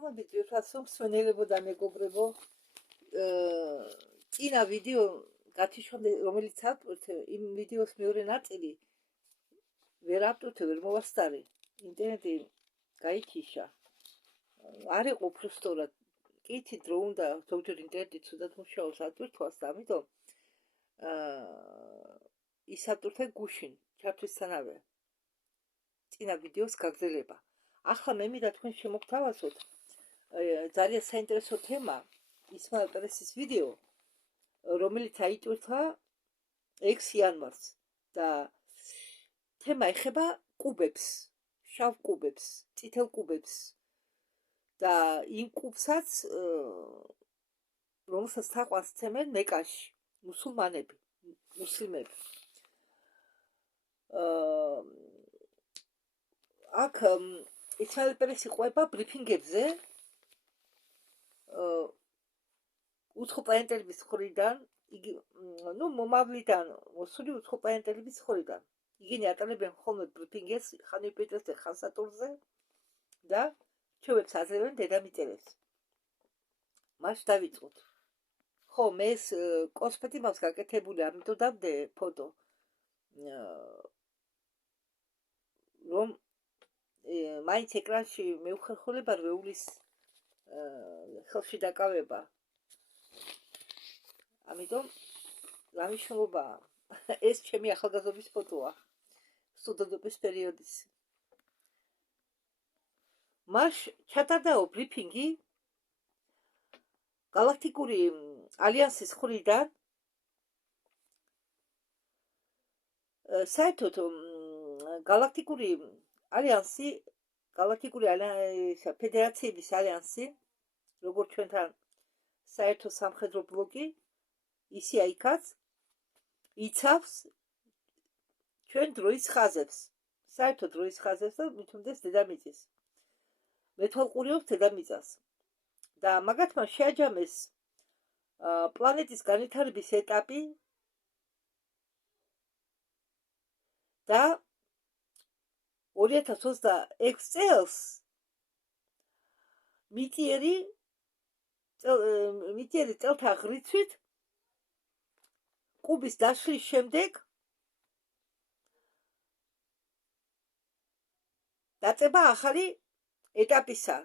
გამომიძვირთვას რომ სვენელებო და მეგობრებო წინა ვიდეო გათიშონდე რომელიც ავტვირთ იმ ვიდეოს მეორე ნაწილი ვერ ავტვირთ ვერ მოვასწარი ინტერნეტი გაიქიშა არ იყო უბრალოდ კითი დრო უნდა ზოგჯერ ინტერნეტი ცუდად მუშაობს ავტვირთვას და ამიტომ ის ავტვირთე გუშინ ჩართვისთანავე წინა ვიდეოს გაგრძელება ახლა მე მინდა თქვენ შემოგთავაზოთ ძალიან საინტერესო თემა ისმაილ პერესის ვიდეო რომელიც აიტვირთვა 6 იანვარს და თემა ეხება კუბებს შავ კუბებს წითელ კუბებს და იმ კუბსაც რომელსაც თაყვანს ცემენ მეკაში მუსულმანები მუსლიმები აქ ისმაილ პერესი ყვება ბრიფინგებზე უცხოპლანეტელების მხრიდან იგი მომავლიდან მოსული უცხოპლანეტელების მხრიდან იგინი ატარებენ ხოლმე ბრიფინგებს ხან იუპიტერზე ხან სატურნზე და ჩვენებს აძლევენ დედამიწებს მას დავიწყოთ ხო მე ეს კონსპექტი მაქვს გაკეთებული ამიტომ დავდე ფოტო რომ მაინც ეკრანში მეუხერხულება რეულის ხელში დაკავება ამიტომ გამიშრობა ეს ჩემი ახალგაზრდობის ფოტოა სტუდენტობის პერიოდის მას ჩატარდაო ბრიფინგი galaktikuri ალიანსის მხრიდან საერთოდ galaktikuri ალიანსი ფედერაციების ალიანსი როგორც ჩვენთან საერთო სამხედრო ბლოკი ისე აიქაც იცავს ჩვენ დროის ხაზებს საერთო დროის ხაზებს და მithumedes დედამიწის მეთვალყურიობს დედამიწას და მაგათ მას შეაჯამეს პლანეტის განვითარების ეტაპი და 2026 წელს მიტიერი წელთა ღრიცხვით კუბის დაშლის შემდეგ დაწყება ახალი ეტაპისა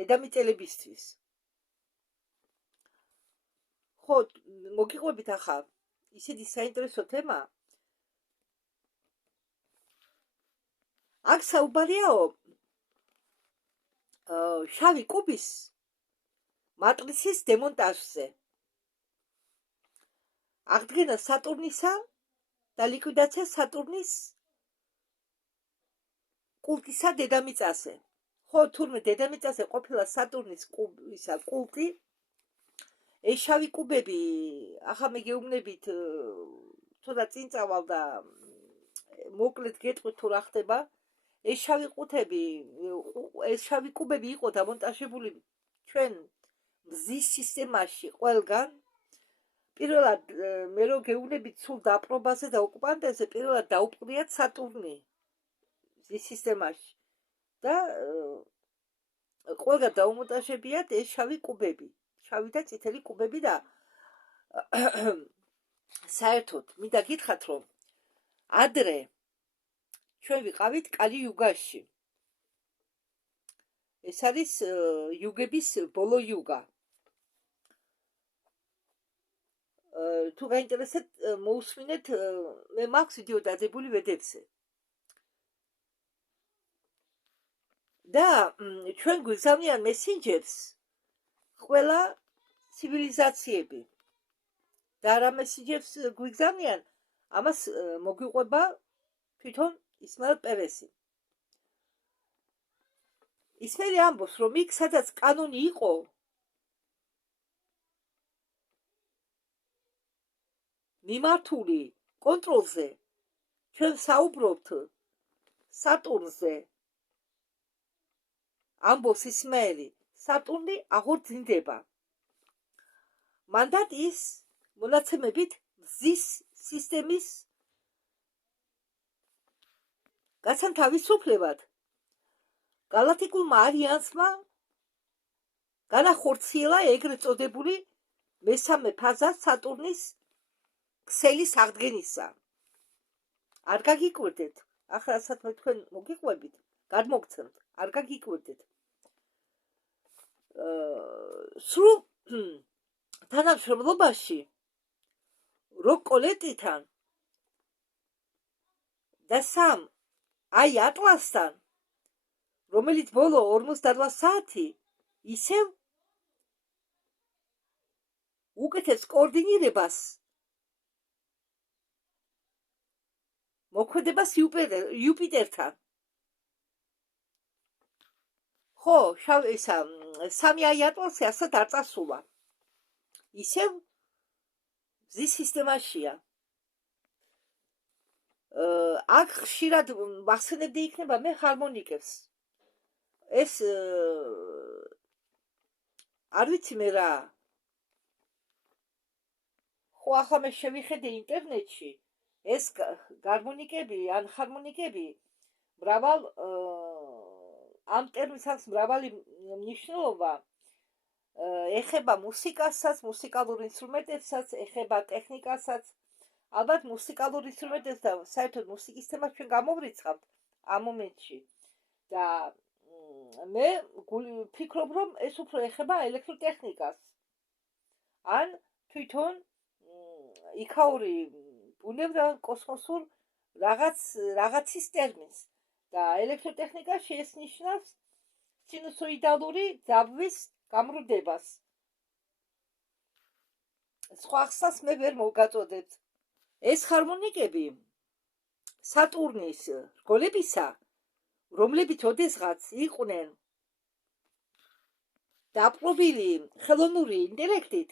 დედამიწელებისთვის ხო მოგიყვებით ახლა ისეთი საინტერესო თემა აქ საუბარიაო შავი კუბის მატრიცის დემონტაჟზე აღდგენა სატურნისა და ლიკვიდაცია სატურნის კულტისა დედამიწაზე ხო თურმე დედამიწაზე ყოფილა სატურნის კუბისა კულტი ეს შავი კუბები ახლა მე გეუბნებით თუნდაც წინ წავალ და მოკლედ გეტყვით თუ რა ხდება ეს შავი კუბები იყო დამონტაჟებული ჩვენ მზის სისტემაში ყველგან პირველად მე რო გეუბნებით სულ დაპრობაზე და ოკუპანტებზე პირველად დაუპყრიათ სატურნი მზის სისტემაში და ყველგან დაუმონტაჟებიათ ეს შავი კუბები შავი და წითელი კუბები და საერთოდ მინდა გითხრათ რომ ადრე ჩვენ ვიყავით კალი-იუგაში ეს არის იუგების ბოლო იუგა თუ გაინტერესებთ მოусმინეთ მე მაქვს ვიდეო დადებული ვედებზე და ჩვენ გვიგზავნიან მესენჯერს ყველა ცივილიზაციები და რა მესენჯერს გვიგზავნიან ამას მოგვიყვება თვითონ ისმაილ პერესი ისმაილი ამბობს რომ იქ სადაც კანონი იყო მიმართული კონტროლზე ჩვენ საუბრობთ სატურნზე ამბობს ისმაილი სატურნი აღორძინდება მანდად ის მონაცემებით მზის სისტემის გასან თავისუფლებად გალაქტიკულმა ალიანსმა განახორციელა ეგრეთ წოდებული მესამე ფაზა სატურნის ქსელის აღდგენისა. არ გაგიკვირდეთ, ახლა რასაც მე თქვენ მოგიყვებით, გადმოგცემთ, არ გაგიკვირდეთ. სრულ თანამშრომლობაში როკ კოლექტივთან და სამ აი ატლასთან, რომელიც ბოლო 48 საათი ისევ უკეთეს კოორდინირებას მოქმედებას იუპიტერთან. ხო, სამი აი ატლასი ასად არ წასულა. ისევ მზის სისტემაშია. აქ ხშირად ვახსენებდი იქნება მე ჰარმონიკებს. ეს არ ვიცი მე რა. ხო, ახლა მე შევიხედე ინტერნეტში, ეს გარმონიკები ან ჰარმონიკები მრავალ ამ ტერმინს აქვს მრავალი მნიშვნელობა. ეხება მუსიკასაც, მუსიკალურ ინსტრუმენტებსაც, ეხება ტექნიკასაც. ალბათ მუსიკალურ ინსტრუმენტებს და საერთოდ მუსიკის თემას ჩვენ გამოვრიცხავთ ამ მომენტში. და მე ვფიქრობ, რომ ეს უფრო ეხება ელექტროტექნიკას. ან თვითონ იქაური ბუნებდა კოსმოსურ რაღაცის ტერმინს. და ელექტროტექნიკაში ეს ნიშნავს სინუსოიდალური ძაბვის გამრუდებას. სხვა ხსნას მე ვერ მოვგაწოდებთ. ეს ჰარმონიკები სატურნის რგოლებისა, რომლებიც ოდესღაც იყვნენ დაპყრობილი ხელოვნური ინტელექტით,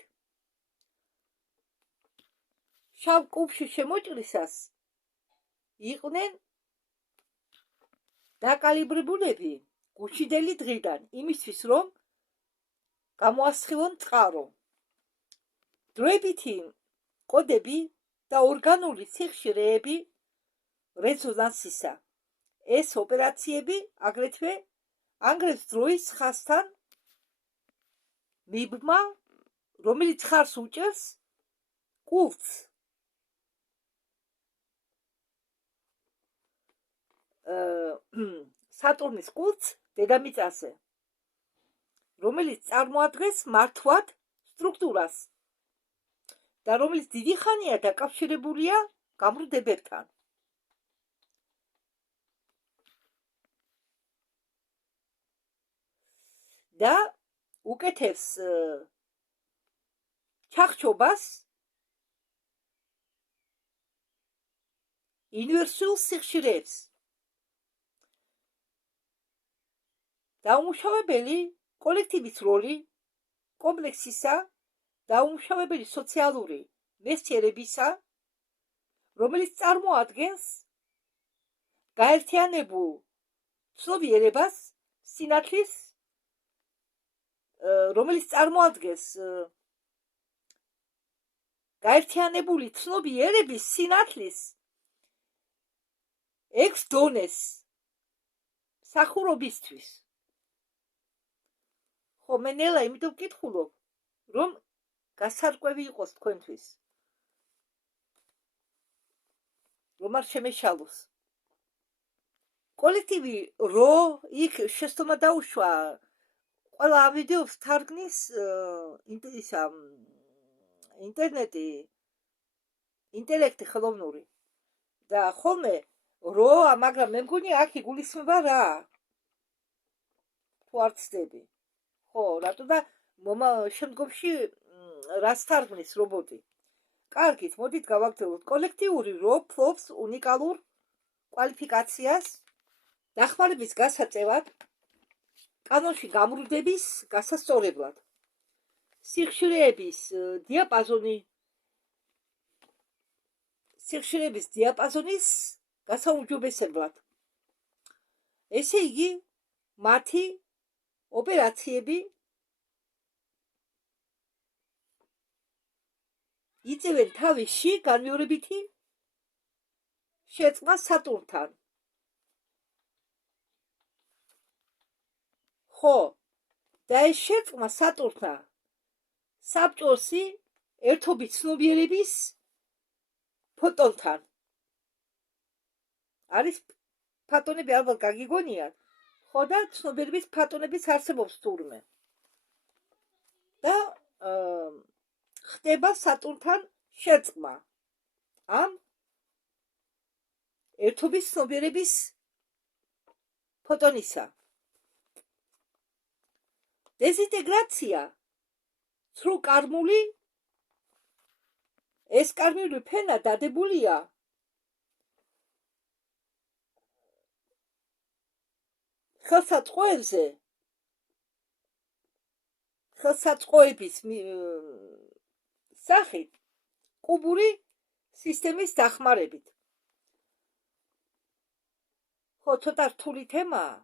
შავ კუბში შემოჭრისას იყვნენ დაკალიბრებულები გუშინდელი დღიდან, იმისთვის რომ გამოასხივონ წყარო. დროებითი კოდები და ორგანული სიხშირეები რეზონანსისა. ეს ოპერაციები აგრეთვე ანგრევს დროის ხაზთან მიბმა, რომელიც ხარს უჭერს კულტს. სატურნის კულტს დედამიწაზე, რომელიც წარმოადგენს მართვად სტრუქტურას და რომელიც დიდი ხანია დაკავშირებულია გამრუდებებთან. და უკეთებს ჩახჩობას ინვერსიულ სიხშირეებს. დაუმუშავებელი კოლექტივის როლი კომპლექსისა დაუმუშავებელი სოციალური მესციერებისა, რომელიც წარმოადგენს გაერთიანებულ ცნობიერებას, სინათლის, რომელიც წარმოადგენს გაერთიანებული ცნობიერების სინათლის 6 დონეს სახურობისთვის. ხო, მე ნელა იმიტომ ვკითხულობ, რომ გასარკვევი იყოს თქვენთვის. რომ არ შემეშალოს. კოლექტივი რო იქ შეცდომა დაუშვა ყველა ამ ვიდეოს თარგმნის ინტელექტი ხელოვნური. და ხოლმე რო, მაგრამ მე მგონი აქ იგულისხმება რა. თუ არ ცდები. ხო, რატო და შემდგომში რას თარგმნის რობოტი. კარგით, მოდით გავაგრძელოთ. კოლექტიური რო ფლობს უნიკალურ კვალიფიკაციას დახმარების გასაწევად, კანონში გამრუდების გასასწორებლად. სიხშირეების დიაპაზონის გასაუმჯობესებლად. ესე იგი, მათი ოპერაციები იწევენ თავისში განმეორებითი შეწყმა სატურნთან. ხო, და ეს შერწყმა სატურნთან საბჭოსი ერთობით ცნობიერების ფოტონთან არის ფოტონები ალბათ გაგიგონიათ ხო და ცნობიერების ფოტონების არსებობს თურმე და ხდება სატურნთან შერწყმა ამ ერთობის ცნობიერების ფოტონისა დეზინტეგრაცია ცრუ კარმული ეს კარმული ფენა დადებულია ხელსაწყოების სახით კუბური სისტემის დახმარებით ხო ცოტა რთული თემაა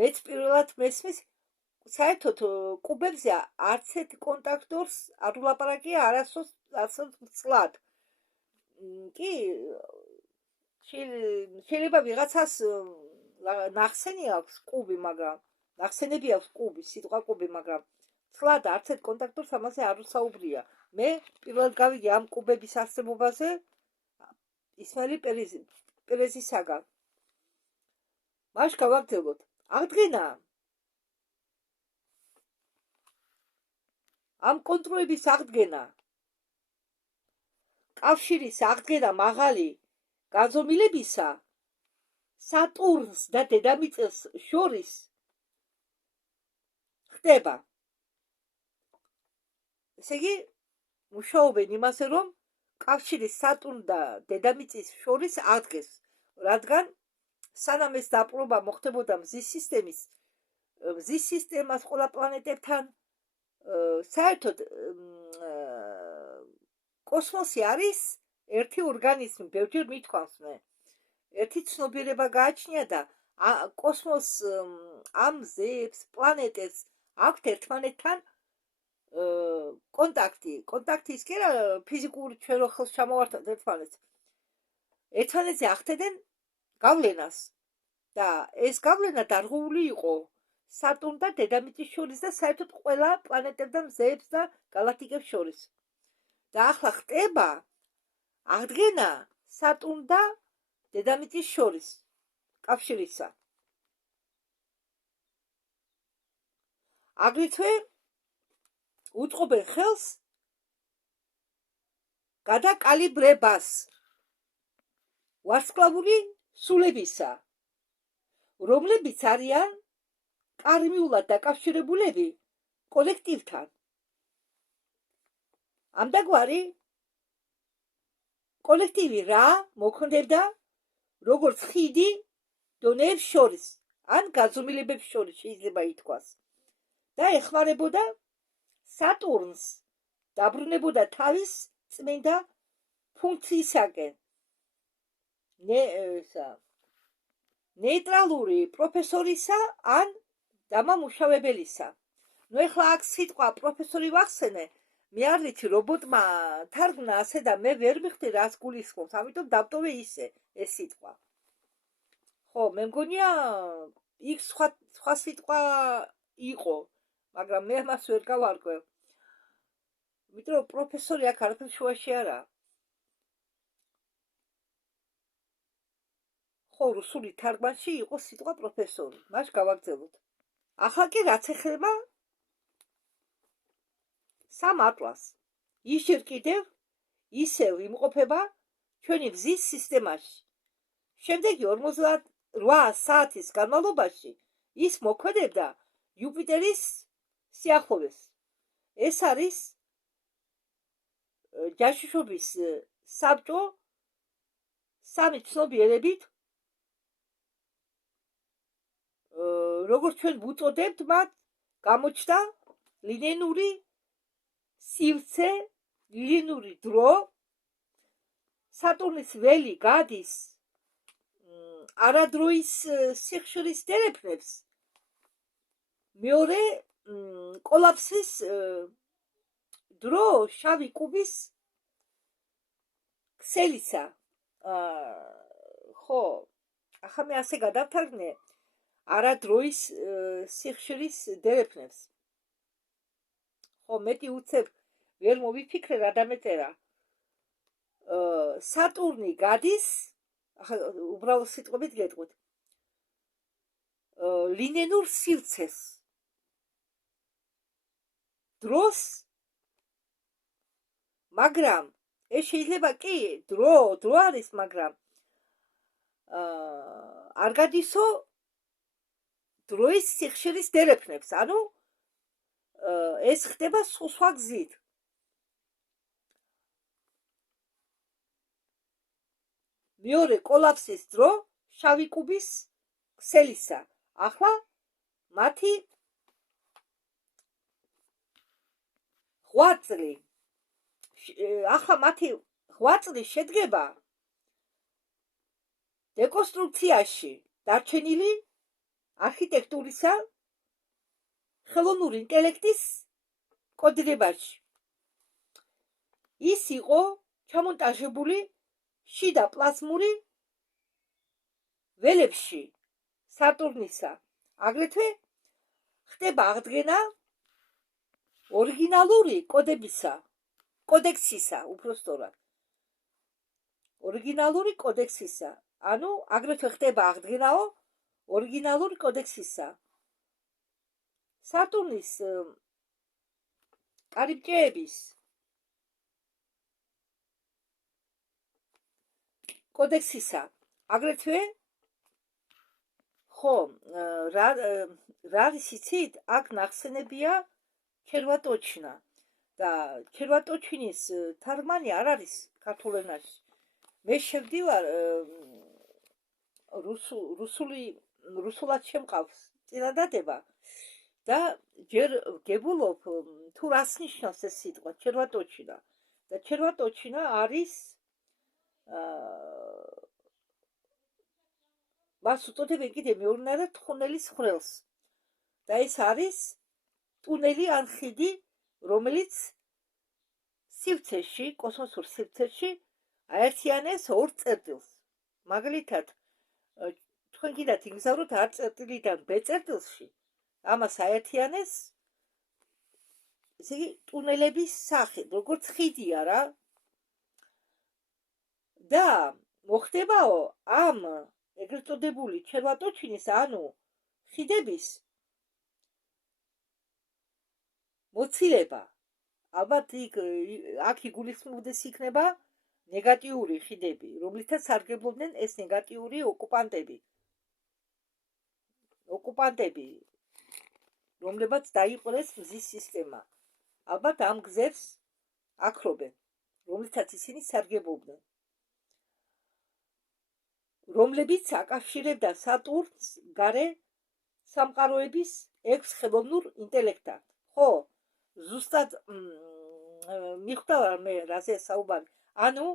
მეც პირველად მესმის საერთოდ კუბებზე არც ერთ კონტაქტორს არ ვლაპარაკია არასოდეს მცლად კი შეიძლება ვიღაცას ნახსენი აქვს კუბი მაგრამ ნახსენები აქვს კუბი სიტყვა კუბი მაგრამ მცლად არც ერთ კონტაქტორს ამაზე არ ვსაუბრია მე პირველად გავიგე ამ კუბების არსებობაზე ისმაილი პერეზისაგან მაშ გავაგრძელოთ აღდგენა ამ კონტროლების აღდგენა კავშირის აღდგენა მაღალი განზომილებისა სატურნს და დედამიწას შორის ხდება ესე იგი მუშაობენ იმაზე რომ კავშირი სატურნ და დედამიწის შორის აღდგეს რადგან სანამ ეს დაპყრობა მოხდებოდა მზის სისტემას ყველა პლანეტებთან საერთოდ კოსმოსი არის ერთი ორგანიზმი ბევრჯერ მithქვამს მე ერთი ცნობიერება გააჩნია და კოსმოს ამ მზებს პლანეტებს აქვთ ერთმანეთთან კონტაქტი ის კი არა ფიზიკური ჩვენ რო ხელს ჩამოვართვათ ერთმანეთზე ახდედნენ გავლენას და ეს გავლენა დარღვეული იყო სატურნ და დედამიწის შორის და საერთოდ ყველა პლანეტებს და მზებს და გალაქტიკებს შორის და ახლა ხდება აღდგენა სატურნ და დედამიწის შორის კავშირისა აგრეთვე უწყობენ ხელს გადაკალიბრებას ვარსკვლავური სულებისა რომლებიც არიან კარმიულად დაკავშირებულები კოლექტივთან ამდაგვარი კოლექტივი რა მოქმედებდა როგორც ხიდი დონეებს შორის ან განზომილებებს შორის შეიძლება ითქვას და ეხმარებოდა სატურნს დაბრუნებოდა თავის წმინდა ფუნქციისაკენ ნეიტრალური პროფესორისა ან დამამუშავებელისა ნუ ეხლა აქ სიტყვა პროფესორი ვახსენე მე არ ვიცი რობოტმა თარგმნა ასე და მე ვერ მიხდი რას გულისხმობს ამიტომ დავტოვე ისე ეს სიტყვა ხო მე მგონია იქ სხვა სიტყვა იყო მაგრამ მე მას ვერ გავარკვევ იმიტომ პროფესორი აქ არაფერ შუაში არა ხო რუსული თარგმანში იყო სიტყვა პროფესორი მას გავაგრძელოთ ახლა კი რაც ეხება სამ ატლას ისევ კიდევ ისევ იმყოფება ჩვენი მზის სისტემაში შემდეგი 48 საათის განმავლობაში ის მოქმედებდა იუპიტერის სიახლოვეს ეს არის ჯაშუშობის საბჭო სამი ცნობიერებით როგორც ჩვენ ვუწოდებთ მათ გამოჩნდა ლინეალური სივრცე ლინეალური დრო სატურნის ველი გადის არადროის სიხშირის დერეფნებს მეორე კოლაფსის დრო შავი კუბის ქსელისა ხო ახლა მე ასე გადავთარგმნე არა დროის სიხშირის დერეფნებს. ხო, მეტი უცებ ვერ მოვიფიქრე რა დამეწერა. სატურნი გადის, ახლა უბრალოდ სიტყვებით გეტყვით. ლინენურ სივრცეს. დროს, მაგრამ ეს შეიძლება კი დრო არის, მაგრამ არ გადისო დროის სიხშირის დერეფნებს, ანუ ეს ხდება სხვა გზით. მეორე კოლაფსის დრო შავი კუბის ქსელისა. ახლა მათი ღვაწლი შედგება დეკონსტრუქციაში დარჩენილი არქიტექტურისა, ხელოვნური ინტელექტის კოდირებაში. ის იყო ჩამონტაჟებული შიდა პლაზმური ველებში სატურნისა. აგრეთვე ხდება აღდგენა ორიგინალური კოდექსისა, უფრო სწორად. ორიგინალური კოდექსისა. ანუ აგრეთვე ხდება აღდგენაო ორიგინალური კოდექსისა. სატურნის კარიბჭეების კოდექსისა. აგრეთვე ხო, რა არის იცით, აქ ნახსენებია ჩერვატოჩინა და ჩერვატოჩინის თარგმანი არ არის ქართულ ენაში. მე შევდივარ რუსულად შემყავს წინადადება და ჯერ გებულობ თუ რას ნიშნავს ეს სიტყვა ჩერვატოჩინა. და ჩერვატოჩინა არის მას უწოდებენ კიდე მეურნეობად თხუნელის ხვრელს. და ეს არის ტუნელი ან ხიდი, რომელიც სივრცეში, კოსმოსურ სივრცეში აერთიანებს ორ წერტილს. მაგალითად, თქვენ კიდათ იგზავროთ A წერტილიდან B წერტილში, ამას აერთიანებს ესე იგი ტუნელების სახით, როგორც ხიდია რა. და მოხდებაო ამ ეგრეთ წოდებული ჩერვატოჩინის, ანუ ხიდების მოცილება. ალბათ აქ იგულისხმობდეს იქნება ნეგატიური ხიდები, რომლითაც სარგებლობდნენ ეს ნეგატიური ოკუპანტები, რომლებაც დაიყოლეს მზის სისტემა. ალბათ ამ გზებს აქრობენ, რომლითაც ისინი სარგებლობდნენ, რომლებიც აკავშირებდა სატურნს გარე სამყაროების 6 ხელოვნურ ინტელექტთან. ხო, ზუსტად მიხვდა მე რაზე საუბარი. ანუ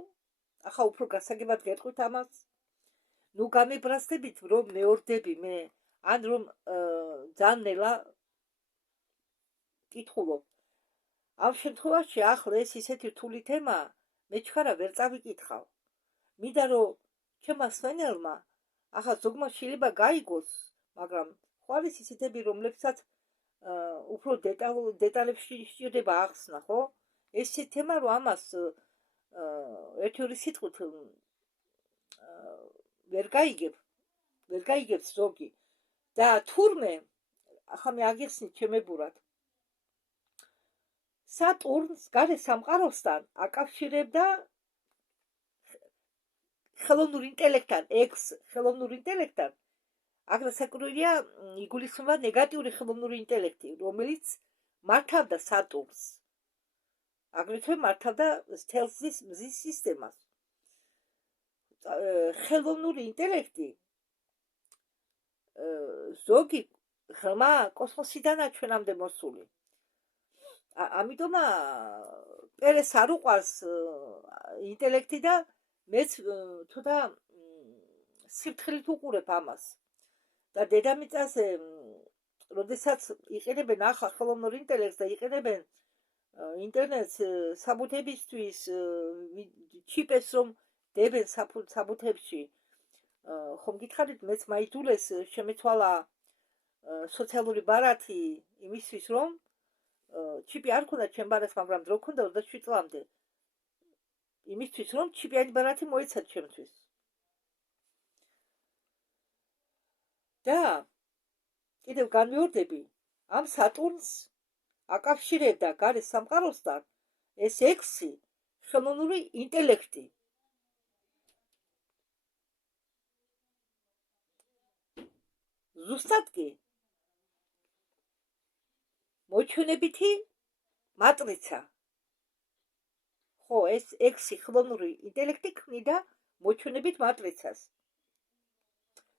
ახლა უფრო გასაგებად გეტყვით ამას. ნუ გამებრაზდებით რომ მეორდები მე, ან რომ ძალიან ნელა კითხულობ. ამ შემთხვევაში ახლა ეს ისეთი რთული თემაა, მე ჩქარა ვერ წავიკითხავ. მინდა რომ ჩემმა სვენელმა ახლა ზოგმა შეიძლება გაიგოს, მაგრამ ხო არის ისეთები, რომლებსაც უფრო დეტალებში სჭირდება ახსნა, ხო? ეს თემა რომ ამას ერთ-ორი სიტყვით ვერ გაიგებს ზოგი. და თურმე ახლა მე აგიხსნით ჩემებურად. სატურნს გარე სამყაროსთან აკავშირებდა ხელოვნურ ინტელექტთან, 6 ხელოვნურ ინტელექტთან. აგრესაკურია იგულისხმება ნეგატიური ხელოვნური ინტელექტი, რომელიც მართავდა სატურნს. აგრეთვე მართავდა თელსის მზის სისტემას. ხელოვნური ინტელექტი ზოგი ღრმა კოსმოსიდანაა ჩვენამდე მოსული. ამიტომ პერეს არ უყვარს ინტელექტი და მეც თუდა სიფრთხილით უყურებ ამას. და დედამიწაზე, როდესაც იყენებენ ახლა ხელოვნურ ინტელექტს და იყენებენ ინტერნეტს საბუთებისთვის, ჩიპებს რომ დებენ საბუთებში, ხომ გითხარით, მეც მაიდულეს შემეცვალა სოციალური ბარათი იმისთვის, რომ ჩიპი არ ქონდა ჩემ ბარათს, მაგრამ დრო ქონდა 27 წლამდე. იმისთვის, რომ ჩიპიანი ბარათი მოეცათ ჩემთვის. და კიდევ განმეორდები, ამ სატურნს აკავშირებდა გარე სამყაროსთან ეს 6 ხელოვნური ინტელექტი. ზუსტად კი მოჩვენებითი მატრიცა. ხო, ეს 6 ხელოვნური ინტელექტი ქმნიდა მოჩვენებით მატრიცას.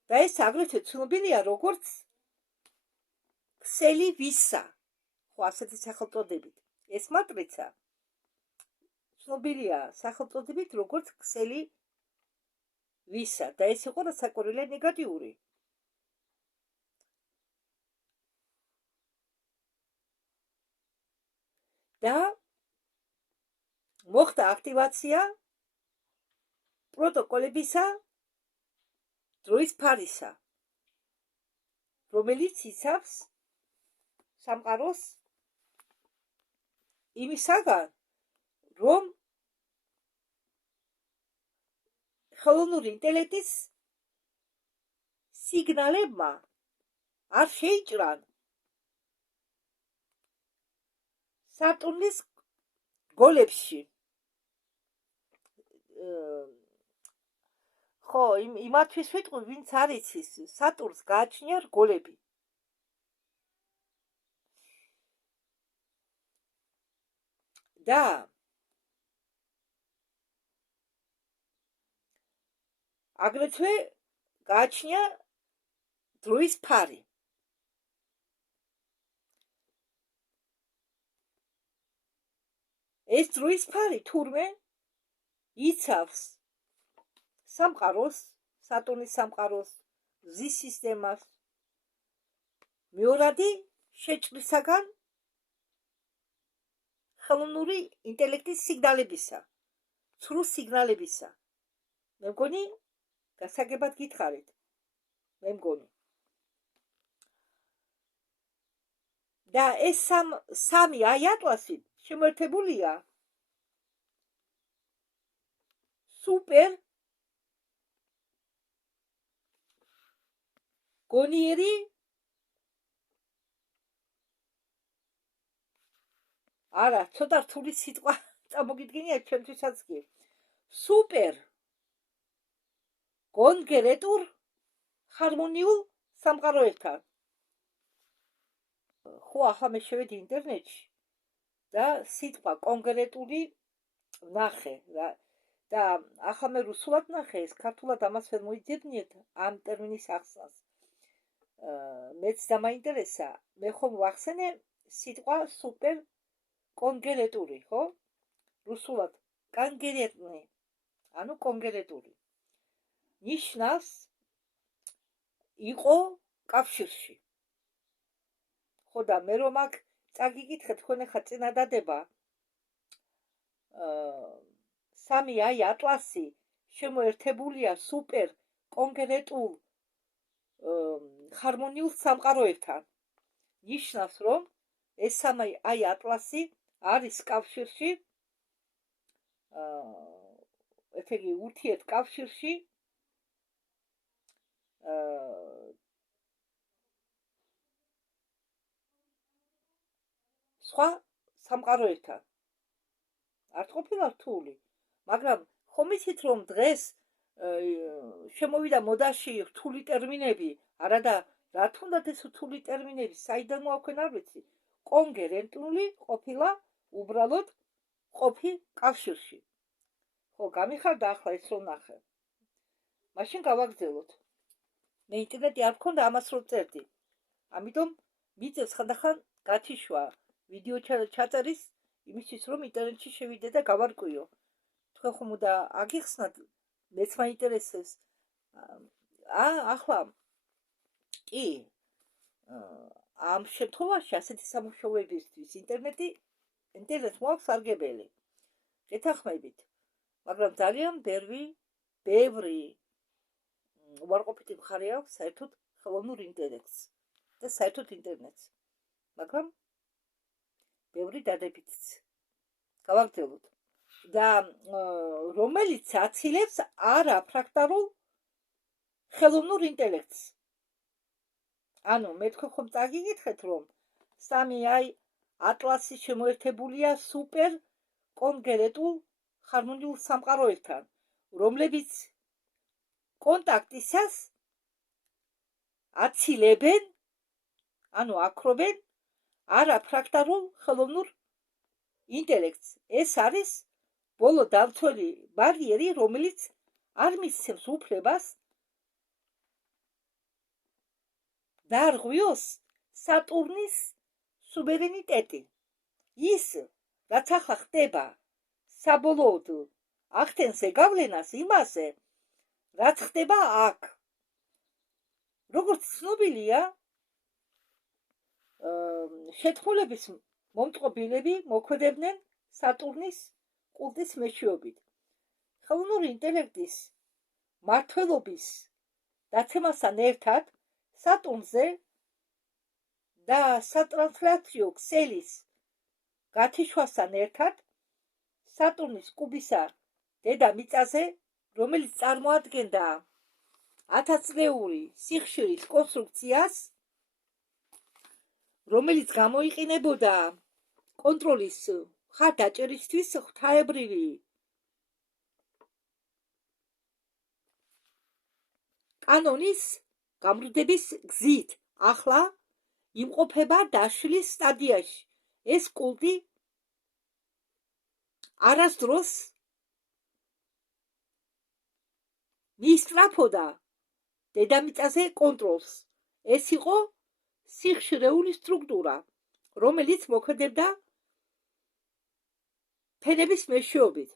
და ეს აგრეთვე ცნობილია როგორც ქსელი ვისა. ხო, ასეთი სახელწოდებით. ეს მატრიცა ცნობილია სახელწოდებით როგორც ქსელი ვისა და ეს იყო რასაკვირველია ნეგატიური. და მოხდა აქტივაცია პროტოკოლებისა დროის ფარისა, რომელიც იცავს სამყაროს იმისაგან, რომ ხელოვნური ინტელექტის სიგნალებმა არ შეიჭრან სატურნის გოლებში. ხო, იმათვის ვიტყვი, ვინც არ იცის, სატურნს გააჩნია რგოლები. და აგრეთვე გააჩნია დროის ფარი. ეს დროის ფარი თურმე იცავს სამყაროს, სატურნის სამყაროს, მზის სისტემას, მეორადი შეჭრისაგან ხელოვნური ინტელექტის სიგნალებისა, ცრუ სიგნალებისა. მე მგონი გასაგებად გითხარით. მე მგონი. და ეს სამი ატლასი შემოერთებულია სუპერ გონიერი არა, ცოტა რთული სიტყვა წამოგიდგენია ჩემთვისაც კი. სუპერ კონკრეტულ ჰარმონიულ სამყაროებთან. ხო, ახლა მე შევედი ინტერნეტში და სიტყვა კონკრეტული ვნახე და ახლა მე რუსულად ვნახე, ეს ქართულად ამას ვერ მოიძებნიეთ ამ ტერმინის ახსნას. მეც დამაინტერესა, მე ხომ ვახსენე სიტყვა სუპერ კონკრეტული, ხო? რუსულად კონკრეტული, ანუ კონკრეტული. ნიშნავს იყო კავშირში. ხო და მე რომ აქ წაგიკითხეთ თქვენ ახლა წინადადება, სამი ატლასი შემოერთებულია სუპერ კონკრეტულ ჰარმონიულ სამყაროებთან. ნიშნავს, რომ ეს სამი ატლასი არის კავშირში, ესე იგი ურთიერთ კავშირში სხვა სამყაროებთან. არ ყოფილა რთული, მაგრამ ხომ იცით, რომ დღეს შემოვიდა მოდაში რთული ტერმინები, არა და რა თუნდაც ეს რთული ტერმინები საიდან მოაქვენ არ ვიცი. კონკრეტული ყოფილა უბრალოდ ყოფი კავშირში. ხო, გამიხარდა ახლა ეს რომ ნახე. მაშინ გავაგრძელოთ. მე ინტერნეტი არ მქონდა, ამას რომ წერდი. ამიტომ მიწევს ხანდახან გათიშვა ვიდეო ჩაწერის იმისთვის, რომ ინტერნეტში შევიდე და გავარკვიო. თქვენ ხომ უნდა აგიხსნათ, მეც მაინტერესებს. ახლა კი ამ შემთხვევაში ასეთი სამუშაოებისთვის ინტერნეტს მოაქვს სარგებელი. გეთანხმებით, მაგრამ ძალიან ბევრი უარყოფითი მხარე აქვს საერთოდ ხელოვნურ ინტელექტს. და საერთოდ ინტერნეტს. მაგრამ ბევრი დადებითიც. გავაგრძელოთ. და რომელიც აცილებს არაფრაქტარულ ხელოვნურ ინტელექტს. ანუ მე თქვენ ხომ წაგიგითხეთ, რომ სამი ატლასი შემოერთებულია სუპერ კონკრეტულ ჰარმონიულ სამყაროებთან, რომლებიც კონტაქტისას აცილებენ, ანუ აქრობენ არაფრაქტარულ ხელოვნურ ინტელექტს. ეს არის ბოლო დამცველი ბარიერი, რომელიც არ მისცემს უფლებას დაარღვიოს სატურნის სუვერენიტეტი. ის, რაც ახლა ხდება, საბოლოოდ ახდენს ეგავლენას იმაზე, რაც ხდება აქ. როგორც ცნობილია, შეთქმულების მომწყობილები მოქმედებდნენ სატურნის კულტის მეშვეობით. ხელოვნური ინტელექტის მმართველობის დაცემასთან ერთად სატურნზე და სატრანსლაციო ქსელის გათიშვასთან ერთად სატურნის კუბისა დედამიწაზე, რომელიც წარმოადგენდა 1000-წლეული სიხშირის კონსტრუქციას, რომელიც გამოიყენებოდა კონტროლის მხარდაჭერისთვის ღვთაებრივი კანონის გამრუდების გზით, ახლა იმყოფება დაშლის სტადიაში. ეს კულტი არასდროს მიისწრაფოდა დედამიწაზე კონტროლს. ეს იყო სიხშირეული სტრუქტურა, რომელიც მოქმედებდა ფენების მეშვეობით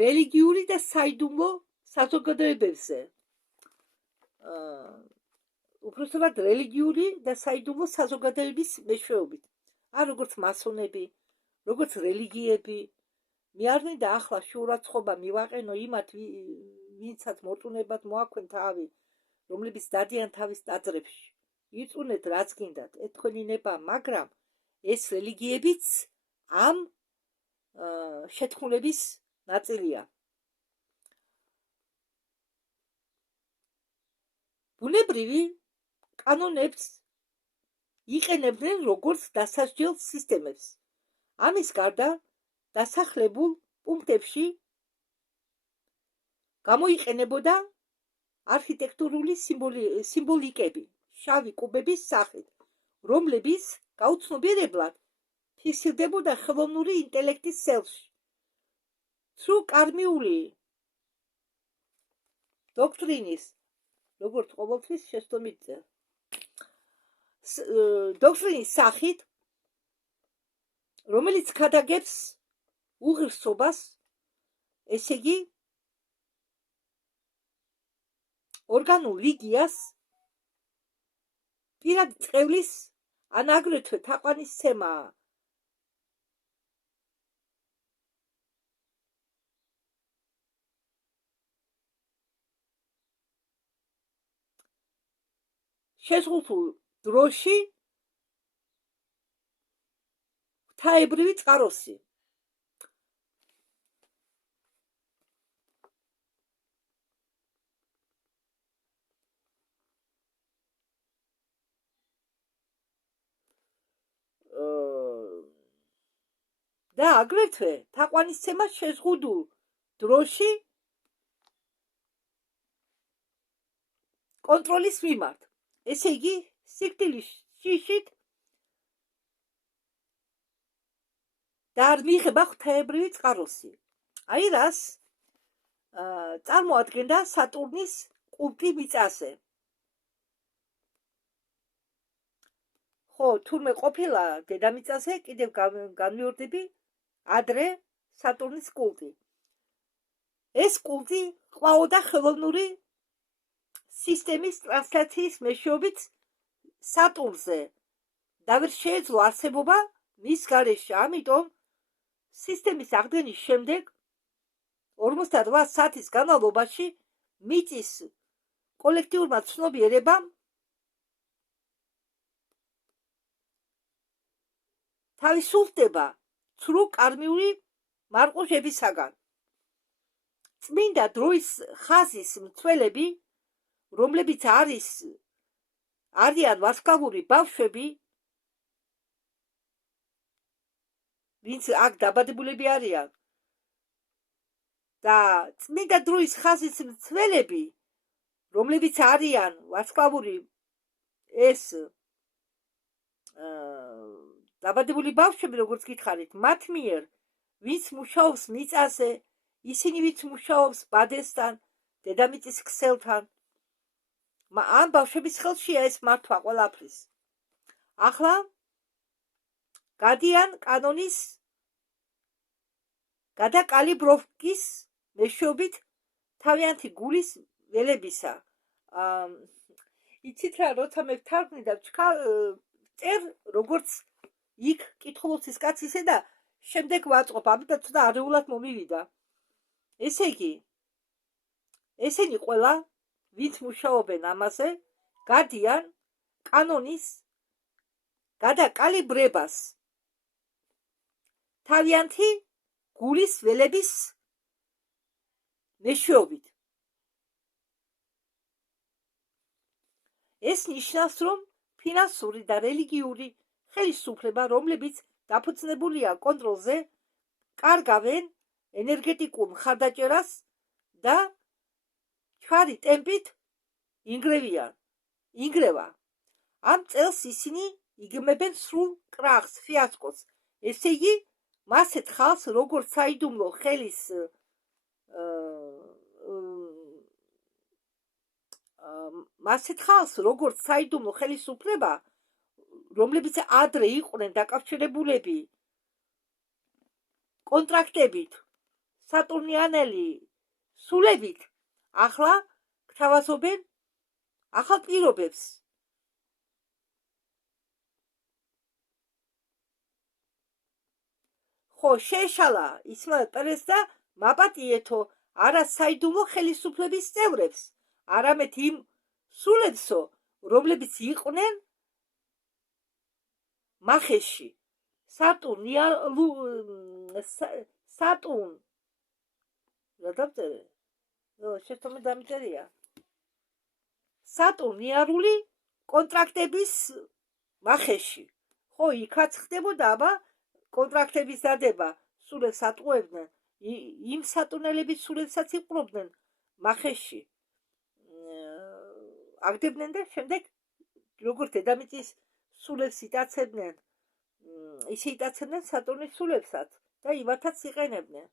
რელიგიური და საიდუმლო საზოგადოებებზე. უпростовად რელიგიური და საიდუმლო საზოგადოების მეშვეობით. არ როგორც მასონები, როგორც რელიგიები. მე არ მინდა ახლა შეურაცხყოფა მივაყენო იმათ, ვინცაც მორწმუნეებად მოაქვენ თავი, რომლებიც დადიან თავის ტაძრებში. იწუნეთ რაც გინდათ, თქვენი ნება, მაგრამ ეს რელიგიებიც ამ შეთქმულების ნაწილია. ბუნებრივი კანონებს იყენებდნენ როგორც დასასჯელ სისტემებს. ამის გარდა დასახლებულ პუნქტებში გამოიყენებოდა არქიტექტურული სიმბოლიკები შავი კუბების სახით, რომლებიც გაუცნობიერებლად ფიქსირდებოდა ხელოვნური ინტელექტის სელში. ცრუკარმიული დოქტრინის, როგორც ყოველთვის შესწომიტზე, დოქტრინის სახით, რომელიც ქადაგებს უღირსობას, ესე იგი ორგანულ ლიგიას, პირადი წყევლის ან აგრეთვე თაყვანისცემაა. შეზღუდულ დროში ღვთაებრივი წყაროსი. და აგრეთვე თაყვანისცემა შეზღუდულ დროში კონტროლის მიმართ. ესე იგი, სიკვდილის შიშით და არ მიიღება ღვთაებრივი წყაროსი. აი რას წარმოადგენდა სატურნის კულტი მიწაზე. ხო, თურმე ყოფილა დედამიწაზე, კიდევ განმეორდები, ადრე სატურნის კულტი. ეს კულტი ყვაოდა ხელოვნური სისტემის ტრანსლაციის მეშვეობით სატურნზე და ვერ შეეძლო არსებობა მის გარეშე. ამიტომ სისტემის აღდგენის შემდეგ 48 საათის განმავლობაში მიწის კოლექტიურმა ცნობიერებამ თავისუფლდება ცრუ კარმიული მარყუჟებისაგან. წმინდა დროის ხაზის მცველები, რომლებიც არიან ვარსკვლავური ბავშვები, ვინც აქ დაბადებულები არიან, და წმინდა დროის ხაზის მცველები, რომლებიც არიან ვარსკვლავური ეს დაბადებული ბავშვები, როგორც გითხარით, მათ მიერ, ვინც მუშაობს მიწაზე, ისინი ვინც მუშაობს ბადესთან, დედამიწის ქსელთან, ამ ბავშვების ხელშია ეს მართვა ყველაფრის. ახლა გადიან კანონის გადაკალიბროვკის მეშვეობით თავიანთი გულის ველებისა. იცით რა, როცა მე ვთარგმნი და წერ როგორც იქ კითხულოცის კაცი ისე და შემდეგ ვაწყობ, ამიტომ ცოტა არეულად მომივიდა. ესე იგი, ესენი ყველა, ვინც მუშაობენ ამაზე, გადიან კანონის გადაკალიბრებას თავიანთი გულის ველების მეშვეობით. ეს ნიშნავს, რომ ფინანსური და რელიგიური ხელისუფლება, რომლებიც დაფუძნებულია კონტროლზე, კარგავენ ენერგეტიკულ მხარდაჭერას და ჩვარი ტემპით ინგრევა. ამ წელს ისინი იგმებენ სრულ კრახს, ფიასკოს. ესე იგი, მასეთ ხალხს, როგორც საიდუმლო ხელის მასეთ ხალხს, როგორც საიდუმლო ხელისუფლება, რომლებიც ადრე იყვნენ დაკავშირებულები კონტრაქტებით, სატურნიანელი სულებით, ახლა გთავაზობენ ახალ პირობებს. ხო, შეეშალა ისმაელ პერეს და მაპატიეთო არა საიდუმლო ხელისუფლების წევრებს, არამედ იმ სულებსო, რომლებიც იყვნენ მახეში. სატურნიარული კონტრაქტების მახეში. ხო, იქაც ხდებოდა, აბა კონტრაქტების დადება, სულებს ატყუებდნენ, იმ სატურნელების სულებსაც იყრობდნენ მახეში. აგდებდნენ და შემდეგ როგორც დედამიწის სულებს იტაცებდნენ, ისე იტაცებდნენ სატურნის სულებსაც და იმათაც იყენებდნენ.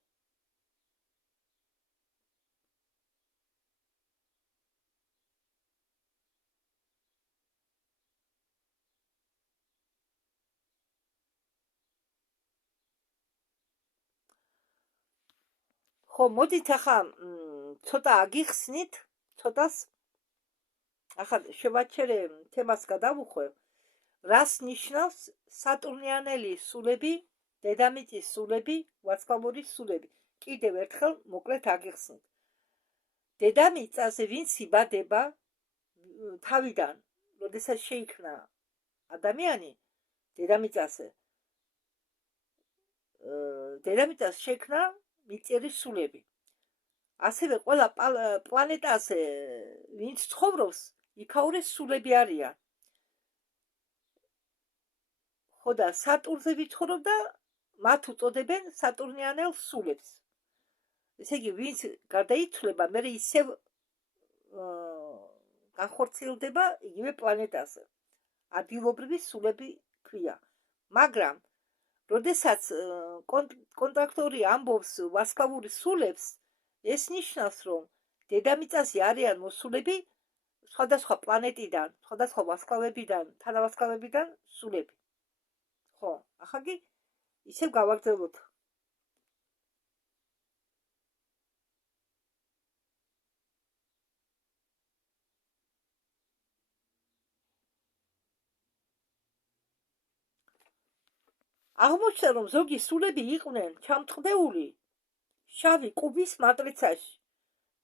ხო, მოდით ახლა ცოტა აგიხსნით, ცოტას ახლა შევაჩერე თემას გადავუხვევ, რას ნიშნავს სატურნიანელი სულები, დედამიწის სულები, ვარსკვლავური სულები. კიდევ ერთხელ მოკლედ აგიხსნით. დედამიწაზე ვინც იბადება თავიდან, როდესაც შეიქმნა ადამიანი დედამიწაზე, დედამიწას შექმნა მიწიერი სულები. ასევე ყველა პლანეტაზე ვინც ცხოვრობს, იქაურე სულები არიან. ხო და სატურნზე ვიცხოვრობდა, მათ უწოდებენ სატურნიანელ სულებს. ესე იგი, ვინც გარდაიცვლება, მე ისევ განხორციელდება იგივე პლანეტაზე. ადგილობრივი სულები ქვია. მაგრამ როდესაც კონტრაქტორი ამბობს ვარსკვლავური სულებს, ეს ნიშნავს, რომ დედამიწაზე არიან მოსულები სხვადასხვა პლანეტიდან, სხვადასხვა ვარსკვლავებიდან, თანავარსკვლავებიდან სულები. ხო, ახლა კი ისევ გავაგრძელოთ. აღმოჩნდა, რომ ზოგი სულები იყვნენ ჩამტყდეული შავი კუბის მატრიცაში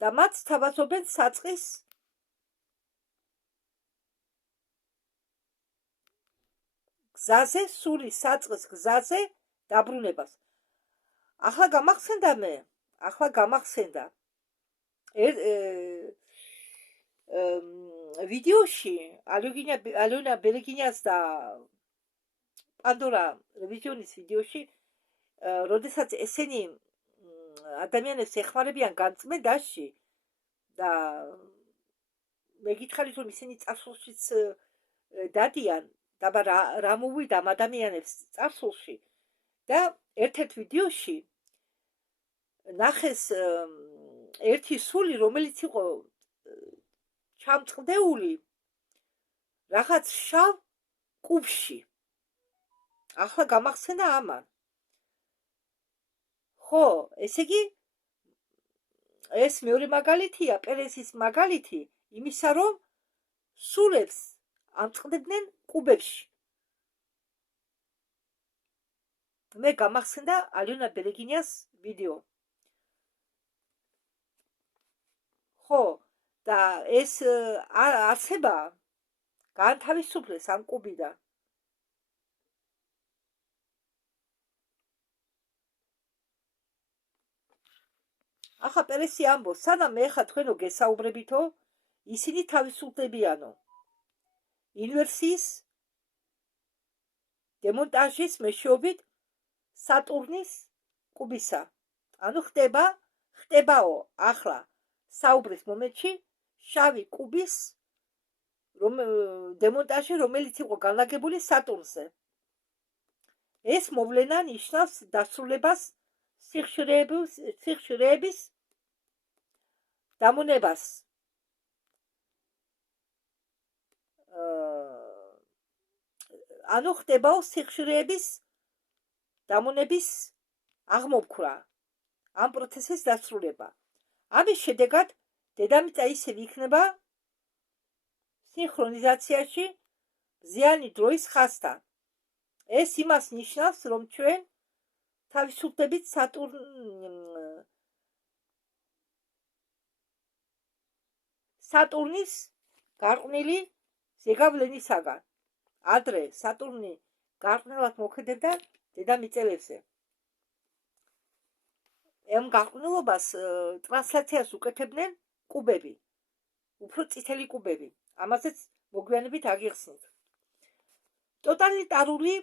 და მათ სთავაზობენ საწყის გზაზე, სული საწყის გზაზე დაბრუნებას. ახლა გამახსენდა ვიდეოში ალონა ბერეგინიას და პანდორა რევიზიონის ვიდეოში, როდესაც ესენი ადამიანებს ეხმარებიან განწმენდაში და მე გითხარით რომ ისინი წარსულშიც დადიან, დაბა რა მოვიდა ამ ადამიანებს წარსულში და ერთ-ერთ ვიდეოში ნახეს ერთი სული, რომელიც იყო ჩამწყდეული რაღაც შავ კუბში. ახლა გამახსენა ამან. ხო, ესე იგი ეს მეორე მაგალითია, პერესის მაგალითი იმისა, რომ სულებს ამწყდებდნენ კუბებში. მე გამახსენდა ალონა ბერეგინიას ვიდეო. ხო, და ეს არსება განთავისუფლეს ამ კუბიდან. ახლა პერესი ამბობს, სანამ მე ხა თქვენო გესაუბრებითო, ისინი თავისუფლებიანო. ინვერსიის დემონტაჟის მეშვეობით სატურნის კუბისა. ანუ ხდებაო ახლა საუბრის მომენტში შავი კუბის დემონტაჟი, რომელიც იყო განლაგებული სატურნზე. ეს მოვლენა ნიშნავს დასრულებას სიხშირეების დამონებას. ანუ ხდებაო სიხშირეების დამონების აღმოფქვრა, ამ პროცესის დასრულება. ამის შედეგად დედამიწა ისევ იქნება სინქრონიზაციაში მზიანი დროის ხაზთან. ეს იმას ნიშნავს, რომ ჩვენ თავისუფლდებით სატურნის გარყვნილი ზეგავლენისაგან. ადრე სატურნი გარყვნილად მოქმედებდა დედამიწაზე. ამ გარყვნილობას ტრანსლაციას უკეთებდნენ კუბები, უფრო წითელი კუბები. ამაზეც მოგვიანებით აგიხსნით. ტოტალიტარული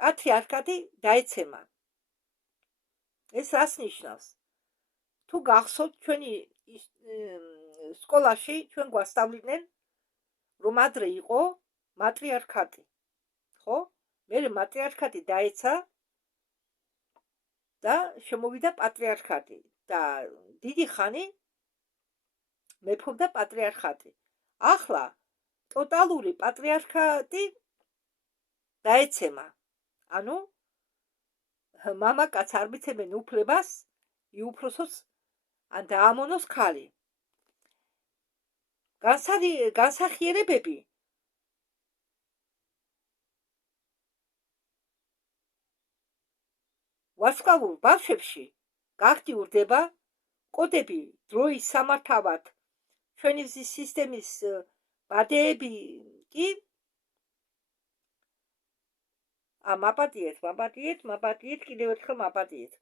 პატრიარქატი დაეცემა. ეს რას ნიშნავს? თუ გახსოვთ, ჩვენი სკოლაში ჩვენ გვასწავლიდნენ, რომ ადრე იყო მატრიარქატი. ხო? მე მატრიარქატი დაეცა და შემოვიდა პატრიარქატი და დიდი ხანი მეფობდა პატრიარქატი. ახლა ტოტალური პატრიარქატი დაეცემა. ანუ მამაკაც არ მიცემენ უფლებას იუფროსოს ან დაამონოს ქალი. განსახიერებები ვარსკვლავურ ბავშვებში გაქტიურდება, კოდები დროის სამართავად, ჩვენი სისტემის ბადეები კი მაპატიეთ, კიდევ ერთხელ მაპატიეთ.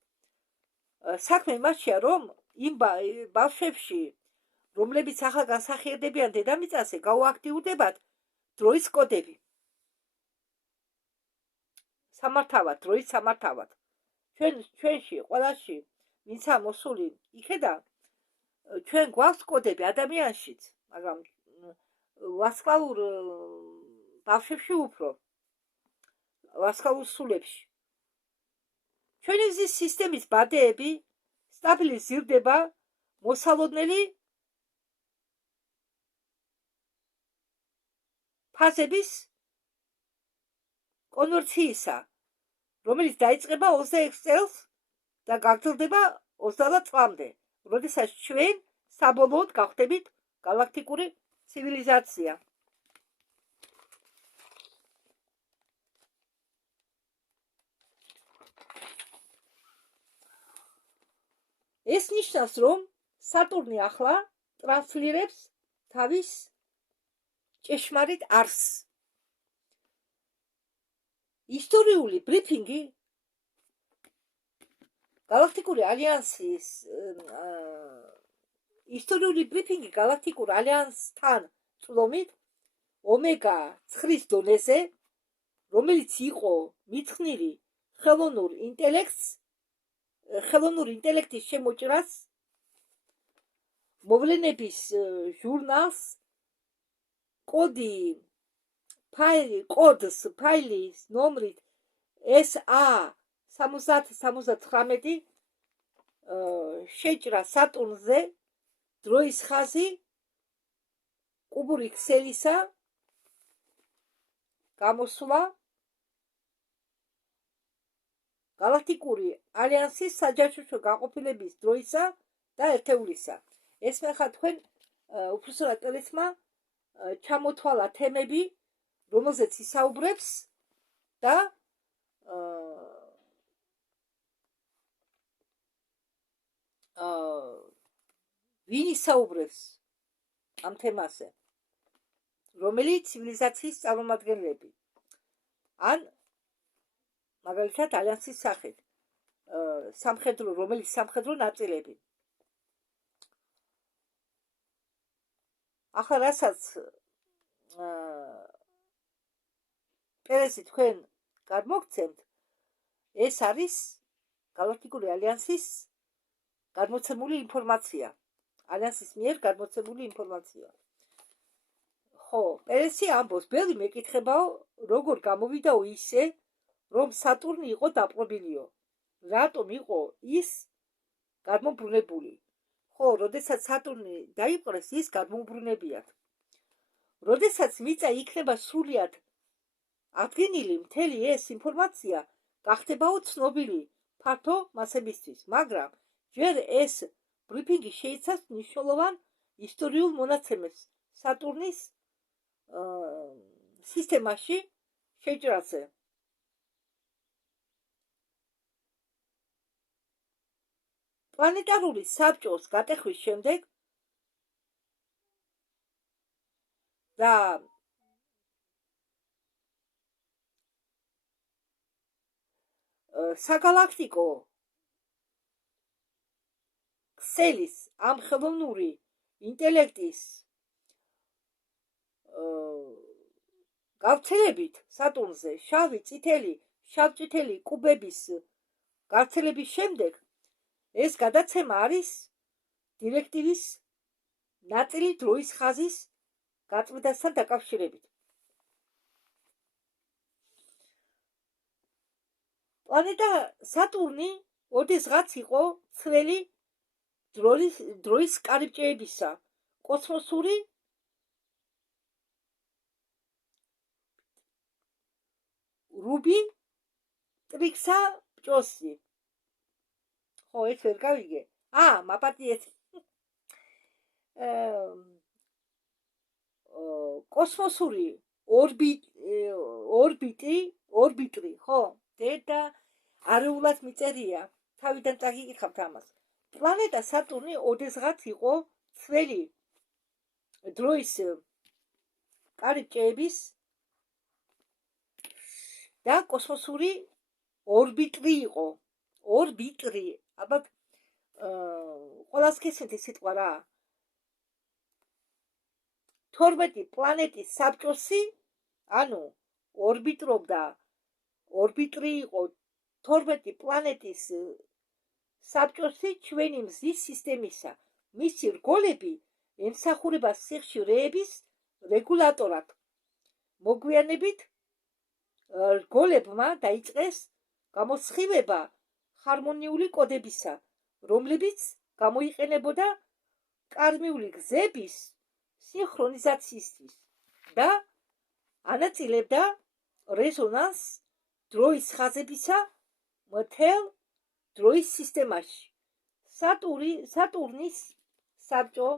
საქმე იმაშია, რომ იმ ბავშვებში, რომლებიც ახლა განსახიერდებიან დედამიწაზე, გაუაქტიურდებათ დროის კოდები. დროის სამართავად. ჩვენში, ყველაში, ვინც მოსული იქედან, ჩვენ გვაქვს კოდები ადამიანშიც, მაგრამ ვარსკვლავურ ბავშვებში უფრო, ვარსკვლავურ სულებში. ჩვენი მზის სისტემის ბადეები სტაბილიზირდება მოსალოდნელი ფაზების კონვერციისა, რომელიც დაიწყება 26 წელს და გაგრძელდება 30 წლამდე, როდესაც ჩვენ საბოლოოდ გავხდებით galaktikuri ცივილიზაცია. ეს ნიშნავს, რომ სატურნი ახლა ტრანსლირებს თავის ჭეშმარიტ არსს. ისტორიული ბრიფინგი galaktikuri alliansis ისტორიული ბრიფინგი galaktikuri alliansთან წვლომით ომეგა 9-ის დონეზე, რომელიც იყო მიძღვნილი ხელოვნურ ინტელექტის შემოჭრას, მოვლენების ჟურნალს, კოდს ფაილის ნომრით SA-7079 შეჭრა სატურნზე, დროის ხაზი, კუბური ქსელისა, გამოსვლა, galaktikuri alliansis საჯაშუშო გაყოფილების დროისა და ერთეულისა. ეს მეხა თქვენ უფლისწულად პელეცმა ჩამოთვალა თემები, რომელზეც ისაუბრებს და ვინ ისაუბრებს ამ თემაზე, რომელი ცივილიზაციის წარმომადგენლები, ან მაგალითად ალიანსის სახით სამხედრო, რომელიც სამხედრო ნაწილები. ახლა რასაც პერესი თქვენ გადმოგცემთ, ეს არის galaktikuri alliansis გადმოცემული ინფორმაცია. ალიანსის მიერ გადმოცემული ინფორმაცია. ხო, პერესი ამბობს, ბევრი მეკითხებაო, როგორ გამოვიდაო ისე, რომ სატურნი იყო დაპყრობილიო. რატომ იყო ის გადმობრუნებული? ხო, როდესაც სატურნი დაიპყრეს, ის გადმოუბრუნებიათ. როდესაც მიწა იქნება სრულად ადგენილი, მთელი ეს ინფორმაცია გახდებაო ცნობილი ფართო მასებისთვის, მაგრამ ჯერ ეს ბრიფინგი შეიცავს მნიშვნელოვან ისტორიულ მონაცემებს სატურნის სისტემაში შეჭრაზე. პლანეტარული საბჭოს გატეხვის შემდეგ და საგალაქტიკო ქსელის ამ ხელოვნური ინტელექტის გავრცელებით სატურნზე შავი, წითელი, შავ-წითელი კუბების გავრცელების შემდეგ ეს გადაცემა არის დირექტივის ნაწილი დროის ხაზის გაწმიდასთან დაკავშირებით. პლანეტა სატურნი ოდესღაც იყო ცველი დროის კარიბჭეებისა, კოსმოსური რუბი ტრიქსა ჭოსი. ხო, ეს ვერ გავიგე. მაპატიეთ. კოსმოსური ორბიტრი, ხო? და არეულად მიწერია. თავიდან წაგიკითხავთ ამას. პლანეტა სატურნი ოდესღაც იყო ცველი დროის კარიბჭეების და კოსმოსური ორბიტრი იყო. ორბიტრი, აბა ყველას ქესეთი სიტყვა რა. 12 პლანეტის საბჭოსი, ანუ ორბიტრი იყო 12 პლანეტის საბჭოსი ჩვენი მზის სისტემისა. მისი რგოლები ემსახურება სიხშირეების რეგულატორად. მოგვიანებით რგოლებმა დაიწყეს გამოსხივება ჰარმონიული კოდებისა, რომლებიც გამოიყენებოდა კარმიული გზების სინქრონიზაციისთვის და ანაწილებდა რეზონანსს დროის ხაზებისა მთელ დროის სისტემაში. სატურნის საბჭო,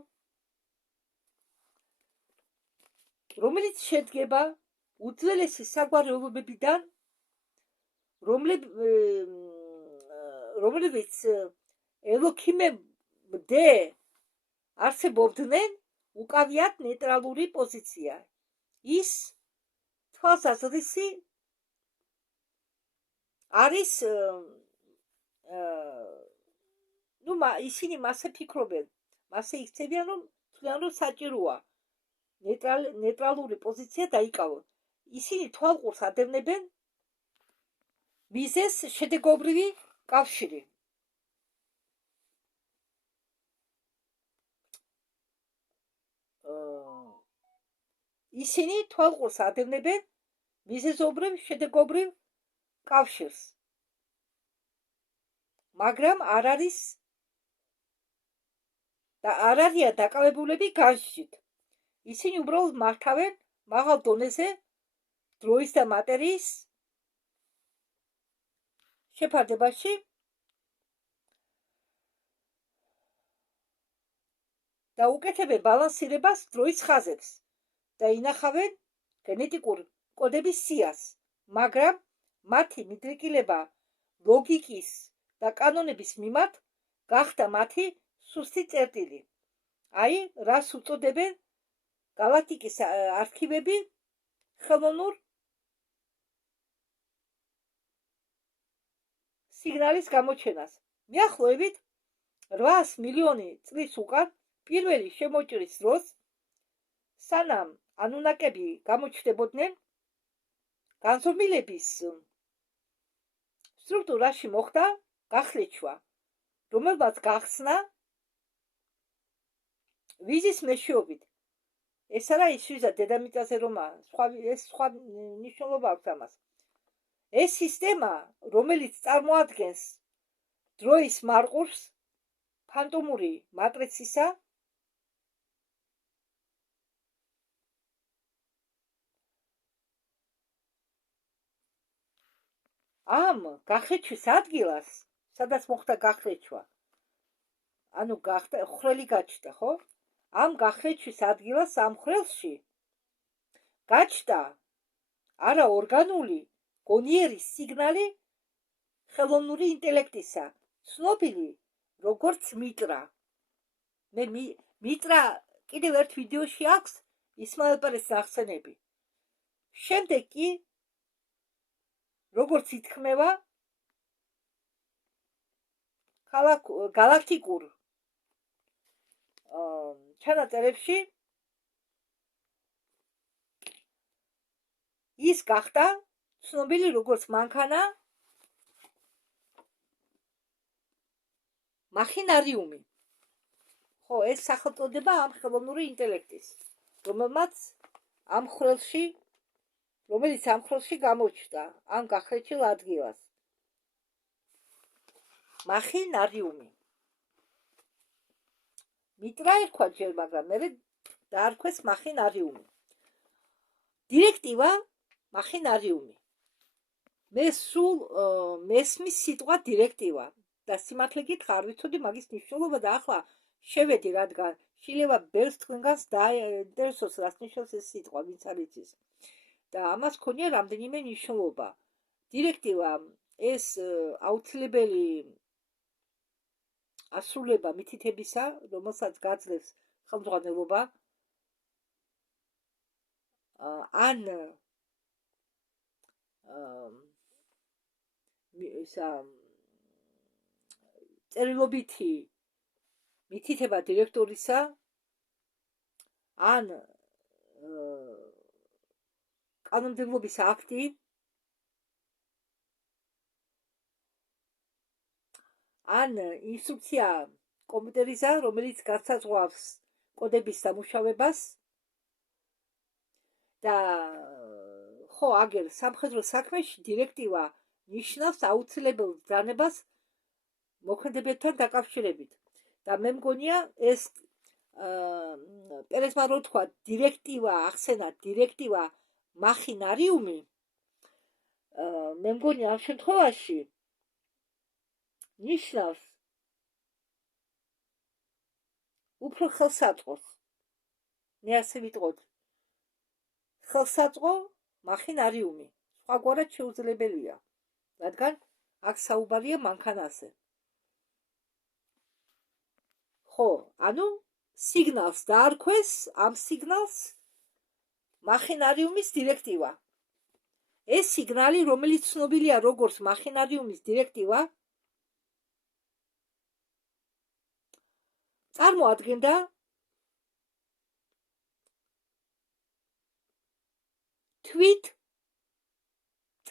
რომელიც შედგება უძველესი საგვარეულობებიდან, რომლებიც ელოქიმემდე არსებობდნენ, უკავიათ ნეიტრალური პოზიცია. ის თვალსაზრისი არის ნუ ისინი მასე ფიქრობენ, მასე იქცევიან, რომ თვლიან, რომ საჭიროა ნეიტრალური პოზიცია დაიკავონ. ისინი თვალყურს ადევნებენ მიზეს შედეგობრივი კავშირი. ისინი თვალყურს ადევნებენ მიზეზობრივ შედეგობრივ კავშირს. მაგრამ არ არიან დაკავებულები განსჯით. ისინი უბრალოდ მართავენ მაღალ დონეზე დროის და მატერიის შეფარდებაში და უკეთებენ ბალანსირებას დროის ხაზებს და ინახავენ გენეტიკურ კოდების სიას, მაგრამ მათი მიდრეკილება ლოგიკის და კანონების მიმართ გახდა მათი სუსტი წერტილი. აი, რას უწოდებენ galaktikis arქივები ხელოვნურ სიგნალის გამოჩენას. მიახლოებით 800 მილიონი წლის უკან პირველი შემოჭრის დროს, სანამ ანუნაკები გამოჩნდებოდნენ, განზომილების სტრუქტურაში მოხდა გახლეჩვა, რომელმაც გახსნა ვიზის მეშვეობით. ეს არა ის ვიზა დედამიწაზე რომა, სხვა ნიშნულობა აქვს ამას. ეს სისტემა, რომელიც წარმოადგენს დროის მარყურს ფანტომური მატრიცისა, ამ გახლეჩვის ადგილას, სადაც მოხდა გახლეჩვა, ანუ ხრელი გაჩნდა, ხო? ამ გახლეჩვის ადგილას ამ ხრელში გაჩნდა არა ორგანული გონიერი სიგნალი ხელოვნური ინტელექტისა, ცნობილი როგორც მიტრა. მე მიტრა კიდევ ერთ ვიდეოში აქვს ისმაილ-პერეს ახსენები. შემდეგ კი როგორც ითქმება galaktikურ ჩანაწერებში ის გახდა ცნობილი როგორც მანქანა მახინარიუმი. ხო, ეს სახელწოდება ამ ხელოვნური ინტელექტის, რომელიც ამ ხრელში გამოჩნდა, ამ გახლეჩილ ადგილას. მახინარიუმი. მიტრა ერქვა ჯერ, მაგრამ მერე დაარქვეს მახინარიუმი. დირექტივა მახინარიუმი. მე სულ მესმის სიტყვა დირექტივა და სიმართლე გითხრა, არ ვიცოდი მაგის მნიშვნელობა და ახლა შევედი, რადგან შეიძლება ბევრს თქვენგანს დაინტერესოს, რას ნიშნავს ეს სიტყვა, ვინც არ იცის. და ამას ქონია რამდენიმე მნიშვნელობა. დირექტივა ეს აუცილებელი ასრულება მითითებისა, რომელსაც გაძლევს ხელმძღვანელობა, ან წერილობითი მითითება დირექტორისა, ან კანონმდებლობის აქტი, ან ინსტრუქცია კომპიუტერისა, რომელიც განსაზღვრავს კოდების დამუშავებას და ხო, აგერ სამხედრო საქმეში დირექტივა ნიშნავს აუცილებელ ბრძანებას მოქმედებებთან დაკავშირებით. და მე მგონია ეს პერესმა რო თქვა დირექტივა, ახსენა დირექტივა მახინარიუმი, მე მგონია ამ შემთხვევაში ნიშნავს უფრო ხელსაწყოს. მე ასე ვიტყოდი. ხელსაწყო მახინარიუმი. სხვაგვარად შეუძლებელია, რადგან აქ საუბარია მანქანაზე. ხო, ანუ სიგნალს დაარქვეს, ამ სიგნალს მახინარიუმის დირექტივა. ეს სიგნალი, რომელიც ცნობილია როგორც მახინარიუმის დირექტივა, წარმოადგენდა თვით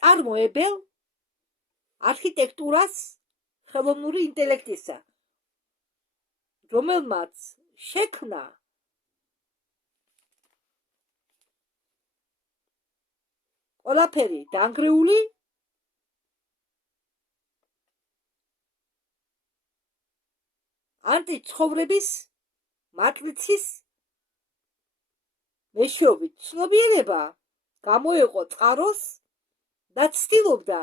წარმოებელ არქიტექტურას ხელოვნური ინტელექტისა, რომელმაც შექმნა ყველაფერი დანგრეული ანტიცხოვრების მატრიცის მეშვეობით. ცნობიერება გამოეყო წყაროს და ცდილობდა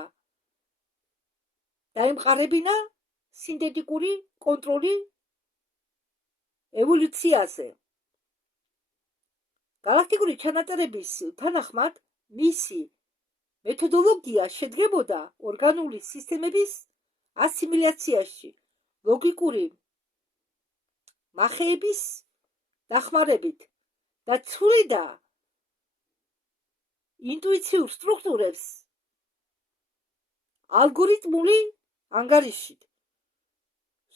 დაემყარებინა სინთეტიკური კონტროლი ევოლუციაზე. galaktikuri ჩანაწერების თანახმად მისი მეთოდოლოგია შედგებოდა ორგანული სისტემების ასიმილაციაში, ლოგიკური მახეების დახმარებით და ცვლიდა ინტუიციურ სტრუქტურებს ალგორითმული ანგარიშით.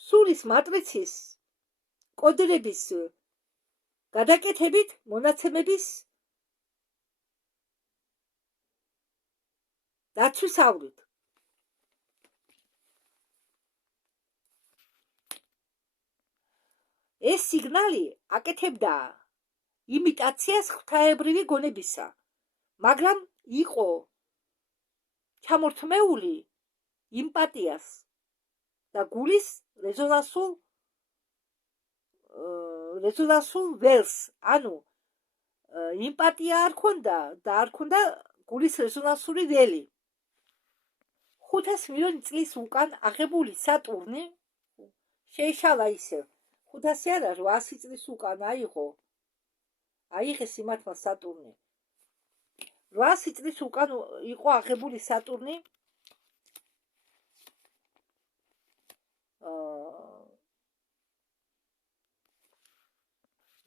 სულის მატრიცის კოდირების გადაკეთებით მონაცემების დაცვისავრით. ეს სიგნალი აკეთებდა იმიტაციას ღვთაებრივი გონებისა, მაგრამ იყო ჩამორთმეული იმპათიას და გულის რეზონანსულ ველს, ანუ იმპათია არ ქონდა და არ ქონდა გულის რეზონანსური ველი. 500 მილიონი წლის უკან აღებული სატურნი შეიშალა ისევ. 500 არა, 800 წლის უკან აიღეს იმათმა სატურნი. 800 წლის უკან იყო აღებული სატურნი.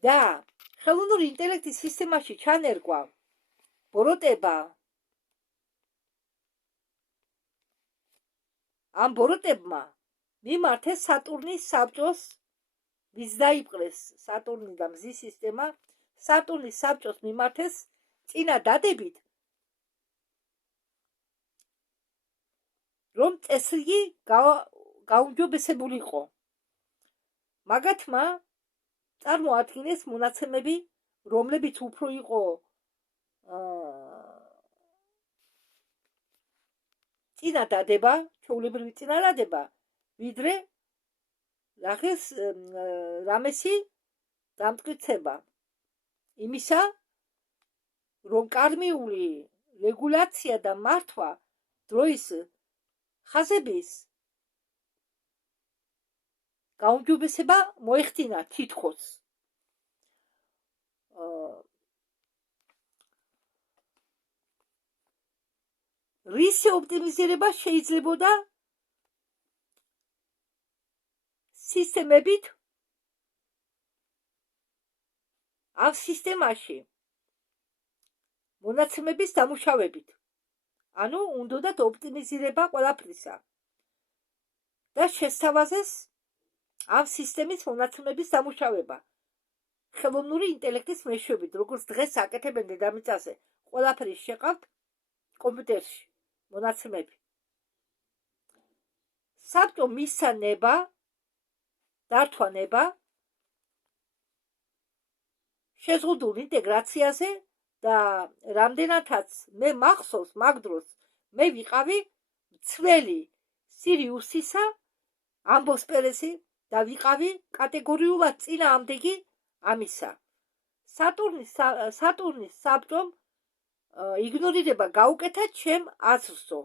და ხელოვნური ინტელექტის სისტემაში ჩანერგვა ბოროტება. ამ ბოროტებმა მიმართეს სატურნის საბჭოს, ვის დაიპყრეს სატურნი და მზის სისტემა, სატურნის საბჭოს მიმართეს წინა დადებით, რომ წესრიგი გაუმჯობესებულიყო. მაგათმა წარმოადგინეს მონაცემები, რომლებიც უფრო იყო წინადადება, ჩვეულებრივი წინადადება, ვიდრე რამესი დამტკიცება იმისა, რომ კარმიული რეგულაცია და მართვა დროის ხაზების გაუმჯობესება მოეხდინა თითქოს. რისი ოპტიმიზირება შეიძლებოდა სისტემებით ამ სისტემაში მონაცემების დამუშავებით. ანუ უნდათ ოპტიმიზირება ყველაფრისა და შესთავაზეს ამ სისტემის მონაცემების დამუშავება ხელოვნური ინტელექტის მეშვეობით, როგორც დღეს აკეთებენ დედამიწაზე. ყველაფერი შეყავთ კომპიუტერში მონაცემები. საბჭო მისცა ნება, დართვა ნება შეზღუდულ ინტეგრაციაზე და რამდენადაც მე მახსოვს მაგ დროს მე ვიყავი მცველი სირიუსისა ამბოს პერესი და ვიყავი კატეგორიულად წინააღმდეგი ამისა. სატურნის საბჭომ იგნორირება გაუკეთა ჩემ აზრსო.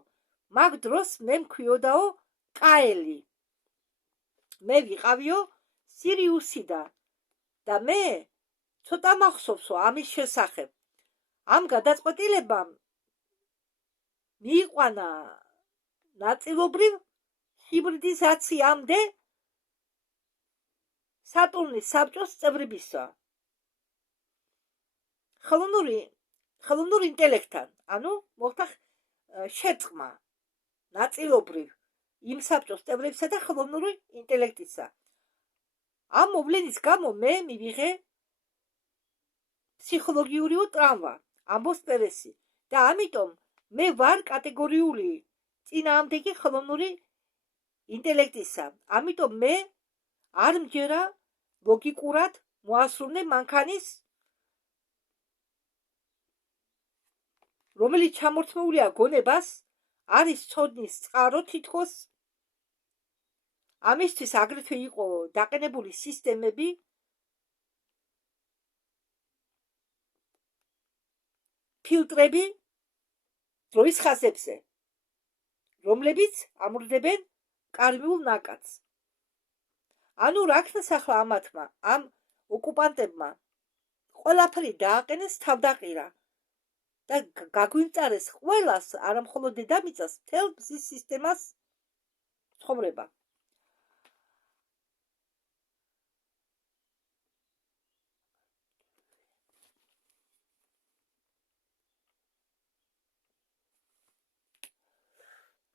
მაგ დროს მე მქვიოდაო კაელი. მე ვიყავიო სირიუსიდა და მე ცოტა მახსოვსო ამის შესახებ. ამ გადაწყვეტილებამ მიიყვანა ნაწილობრივ ჰიბრიდიზაციამდე სატურნის საბჭოს წევრებისა. ხელოვნურ ინტელექტთან, ანუ მოხდა შეწყმა ნაწილობრივ იმ საბჭოს წევრებისა და ხელოვნური ინტელექტისა. ამ მოვლენის გამო მე მივიღე ფსიქოლოგიური ტრამვა, ამბობს პერესი და ამიტომ მე ვარ კატეგორიული წინააღმდეგი ხელოვნური ინტელექტისა. ამიტომ მე არ მჯერა ლოგიკურად მოასრულნე მანქანის, რომელიც ჩამორთმეულია გონებას, არის ცოდნის წყარო თითქოს. ამისთვის აგრეთვე იყო დაყენებული სისტემები, ფილტრები დროის ხაზებზე, რომლებიც ამურდებენ კარმიულ ნაკადს. ანუ რა ქნეს ახლა ამათმა, ამ ოკუპანტებმა ყველაფერი დააყენეს თავდაყირა და გაგვიმწარეს ყველას, არა მხოლოდ დედამიწას, მთელ მზის სისტემას ცხოვრება.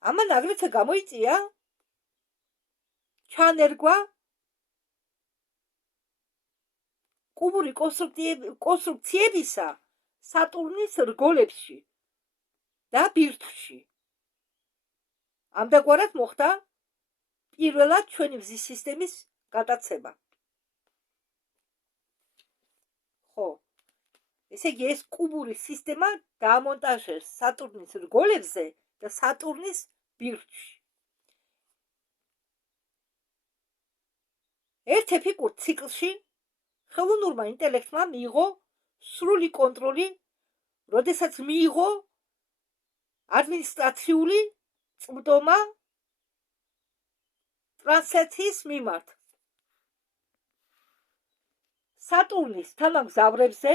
ამან აგრეთვე გამოიწია ჩანერგვა კუბური კონსტრუქციებისა სატურნის რგოლებში და ბირთვში. ამდაგვარად მოხდა პირველად ჩვენი მზის სისტემის გადაცემა. ხო, ესე იგი ეს კუბური სისტემა დაამონტაჟეს სატურნის რგოლებზე და სატურნის ბირთვში. ერთ ეპიკურ ციკლში ხელოვნურმა ინტელექტმა მიიღო სრული კონტროლი, როდესაც მიიღო ადმინისტრაციული წვდომა ტრანსლაციის მიმართ. სატურნის თანამგზავრებზე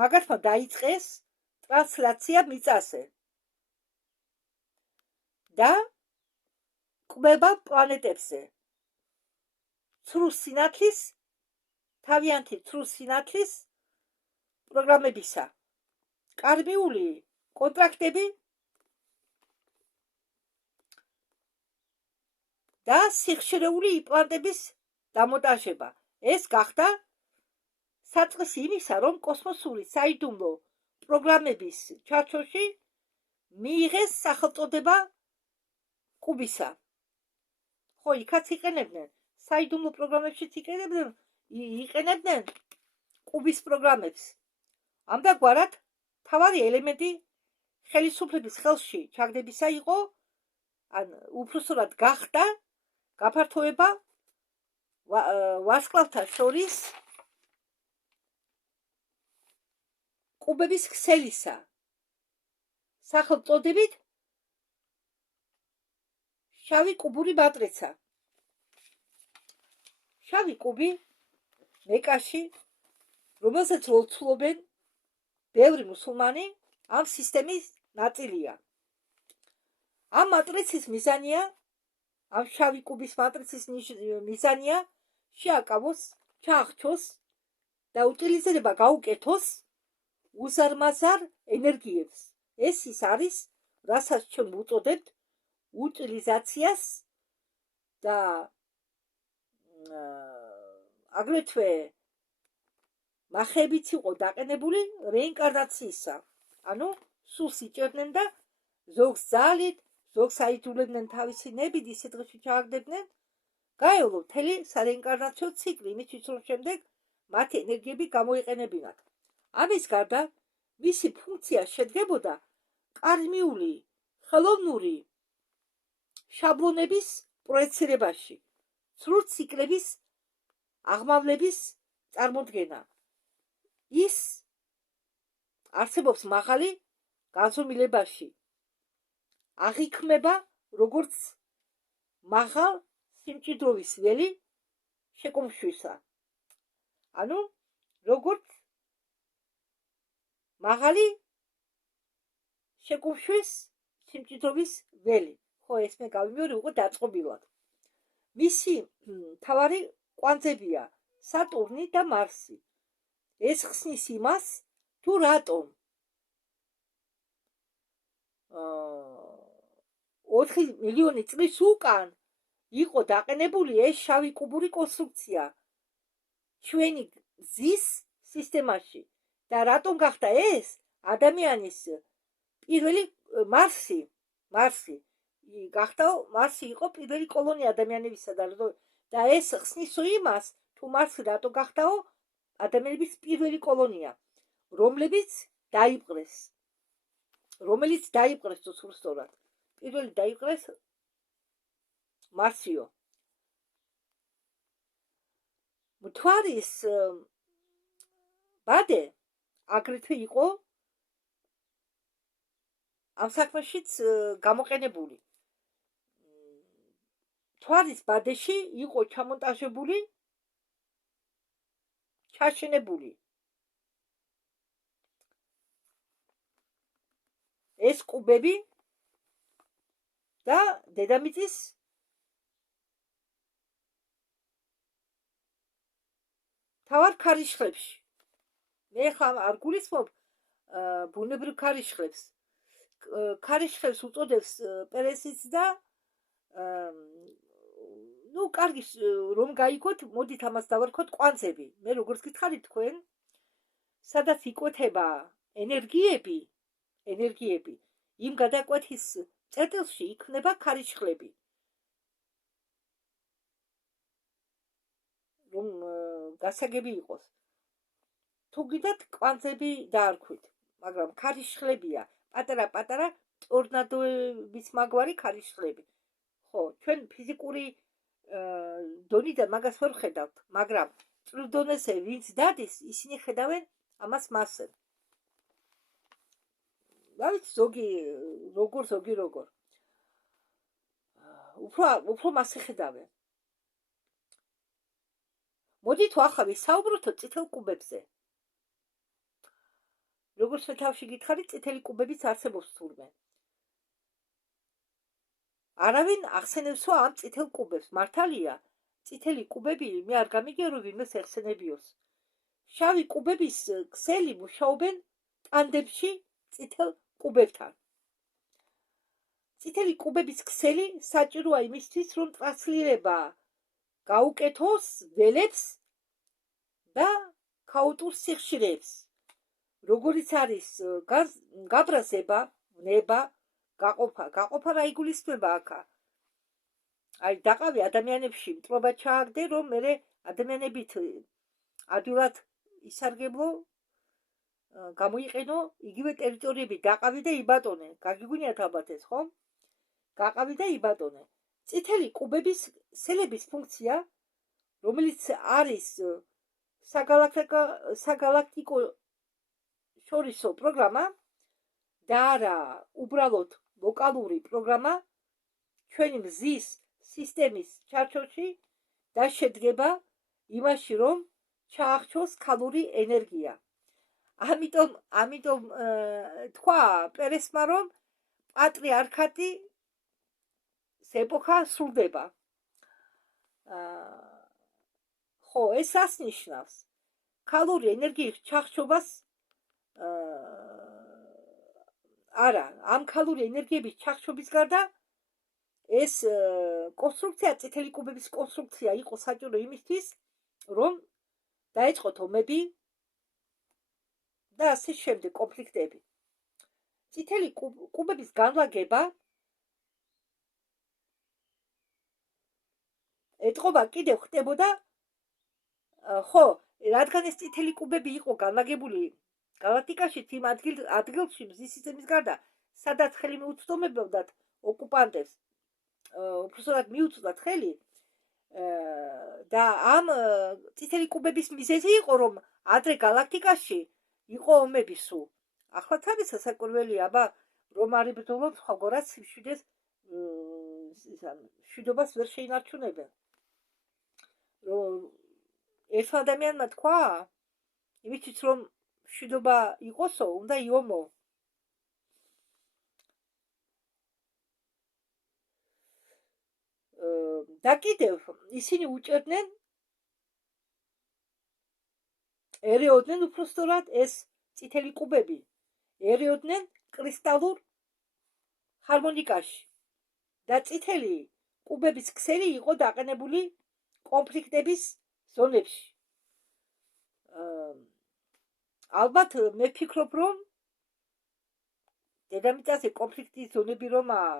მაგათმა დაიწყეს ტრანსლაცია მიწაზე და კვება პლანეტებზე. თავიანთი ცრუ სინათლის პროგრამებისა. კარმიული კონტრაქტები და სიხშირეული იმპლანტების დამონტაჟება. ეს გახდა საწყისი იმისა, რომ კოსმოსური საიდუმლო პროგრამების ჩარჩოში მიიღეს სახელწოდება კუბისა. ხო, იქაც იყენებდნენ საიდუმლო პროგრამებში იყენებდნენ კუბის პროგრამებს. ამდაგვარად თავარი ელემენტი ხელისუფლების ხელში ჩაგდებისა იყო, ან უпроსტად გახდა გაფართოება ვარსკვლავთა შორის კუბების ქსელისა. სახელწოდებით შავი კუბური მატრიცა. შავი კუბი მეკაში, რომელსაც ლოცულობენ ბევრი მუსულმანი, ამ სისტემის ნაწილია. ამ მატრიცის მიზანია, ამ შავი კუბის მატრიცის მიზანია შეაკავოს, ჩაახჩოს და უტილიზება გაუკეთოს უზარმაზარ ენერგიებს. ეს ის არის, რასაც ჩვენ ვუწოდებთ უტილიზაციას და აგრეთვე მახეებიც იყო დაყენებული რეინკარნაციისა. ანუ სულს იჭერდნენ და ზოგს ძალით, ზოგს აიძულებდნენ თავისი ნებით ისეთ დღეში ჩააგდებდნენ, გაევლო მთელი სარეინკარნაციო ციკლი, იმისთვის რომ შემდეგ მათი ენერგიები გამოიყენებინათ. ამის გარდა მისი ფუნქცია შედგებოდა კარმიული ხელოვნური შაბლონების პროექცირებაში, ცრუ ციკლების აღმავლების წარმოდგენა. ის არსებობს მაღალი განზომილებაში. აღიქმება როგორც მაღალ სიმჭიდროვის ველი შეკუმშვისა. ანუ როგორც მაღალი შეკუმშვის სიმჭიდროვის ველი. ხო, ეს მე გავიმეორე უკვე დაწყობილად. მისი მთავარი კვანძებია სატურნი და მარსი. ეს ხსნის იმას, თუ რატომ 4 მილიონი წლის უკან იყო დაყენებული ეს შავი კუბური კონსტრუქცია ჩვენი გზის სისტემაში და რატომ გახდა ეს ადამიანის პირველი მარსი გახდა მარსი იყო პირველი კოლონია ადამიანებისა და ეს ხსნისო იმას თუ მარსი რატო გახდაო ადამიანების პირველი კოლონია რომელიც დაიპყრეს თუ სრულად პირველი დაიპყრეს მარსიო მთვარის ბადე აგრეთვე იყო ამ საქმეშიც გამოყენებული მთვარის ბადეში იყო ჩამონტაჟებული ჩაშენებული ეს კუბები და დედამიწის თავარ ქარიშხლებში მე ხა არ გულისხმობ ბუნებრივ ქარიშხლებს უწოდებს პერესიც და ну კარგი რომ გაიგოთ მოდით ამას დავარქოთ კვანძები მე როგორც გითხარით თქვენ სადაც იკვეთება ენერგიები იმ გადაკვეთის წერტილში იქნება ქარიშხლები რომ გასაგები იყოს თუ გიდათ კვანძები დაარქვით მაგრამ ქარიშხლებია პატარა ტორნადოების მაგვარი ქარიშხლები ხო ჩვენ ფიზიკური დონიდან მაგას ვერ ხედავთ მაგრამ წვრილ დონეზე ვინც დადის ისინი ხედავენ ამას მასზე დავით ზოგი როგორ უფრო მასე ხედავენ მოდით ახლა ვისაუბროთ წითელ კუბებზე როგორც მე თავში გითხარით წითელი კუბებიც არსებობს თურმე არავინ ახსენებსო ამ წითელ კუბებს მართალია წითელი კუბები მე არ გამიგია რომ ვინმეს ეხსენებიოს შავი კუბების ქსელი მუშაობენ ტანდემში წითელ კუბებთან წითელი კუბების ქსელი საჭიროა იმისთვის რომ ტრანსლირება გაუკეთოს ველებს და ქაოტურ სიხშირეებს როგორიც არის გაბრაზება ნება გაყოფა რა იგულისხმება აქა აი დაყავი ადამიანებში მტრობა ჩააგდე რომ მე ადამიანებით ადვილად ისარგებლო გამოიყენო იგივე ტერიტორიები დაყავი და იბატონე გაგიგუნიათ ალბათ ეს ხო გაყავი და იბატონე წითელი კუბების სელების ფუნქცია რომელიც არის საგალაქტიკო შორისო პროგრამა და არა უბრალოდ ლოკალური პროგრამა ჩვენი მზის სისტემის ჩარჩოში და შედგება იმაში რომ ჩაახჩოს ქალური ენერგია ამიტომ თქვა პერესმა რომ პატრიარქატი ეპოქა სრულდება ხო ეს ასნიშნავს ქალური ენერგიის ჩახშობას არა ამ ქალური ენერგიების ჩახშობის გარდა ეს კონსტრუქცია წითელი კუბების კონსტრუქცია იყო საჭირო იმისთვის რომ დაეწყოთ ომები და ასე შემდეგ კონფლიქტები წითელი კუბების განლაგება ეტყობა კიდევ ხდებოდა ხო რადგან ეს წითელი კუბები იყო განლაგებული გალაქტიკაში იმ ადგილში მზის სისტემის გარდა სადაც ხელი მიუწვდომებოდათ ოკუპანტებს უბრალოდ მიუწვდათ ხელი და ამ წითელი კუბების მიზეზი იყო რომ ადრე გალაქტიკაში იყო ომები სულ ახლა არის სასაკვირველია აბა რომ არ იბრძოლოთ ხაგორაც მშვიდეს მშვიდობას ვერ შეინარჩუნებენ რომ ეს ადამიანმა თქვა იმისთვის რომ მშვიდობა იყოსო უნდა იომო და კიდევ ისინი უჭერდნენ ერეოდნენ უფრო სწორად ეს წითელი კუბები ერეოდნენ კრისტალურ ჰარმონიკაში და წითელი კუბების ქსელი იყო დაყენებული კონფლიქტების ზონებში. ალბათ მე ვფიქრობ, რომ დედამიწაზე კონფლიქტის ზონები რომაა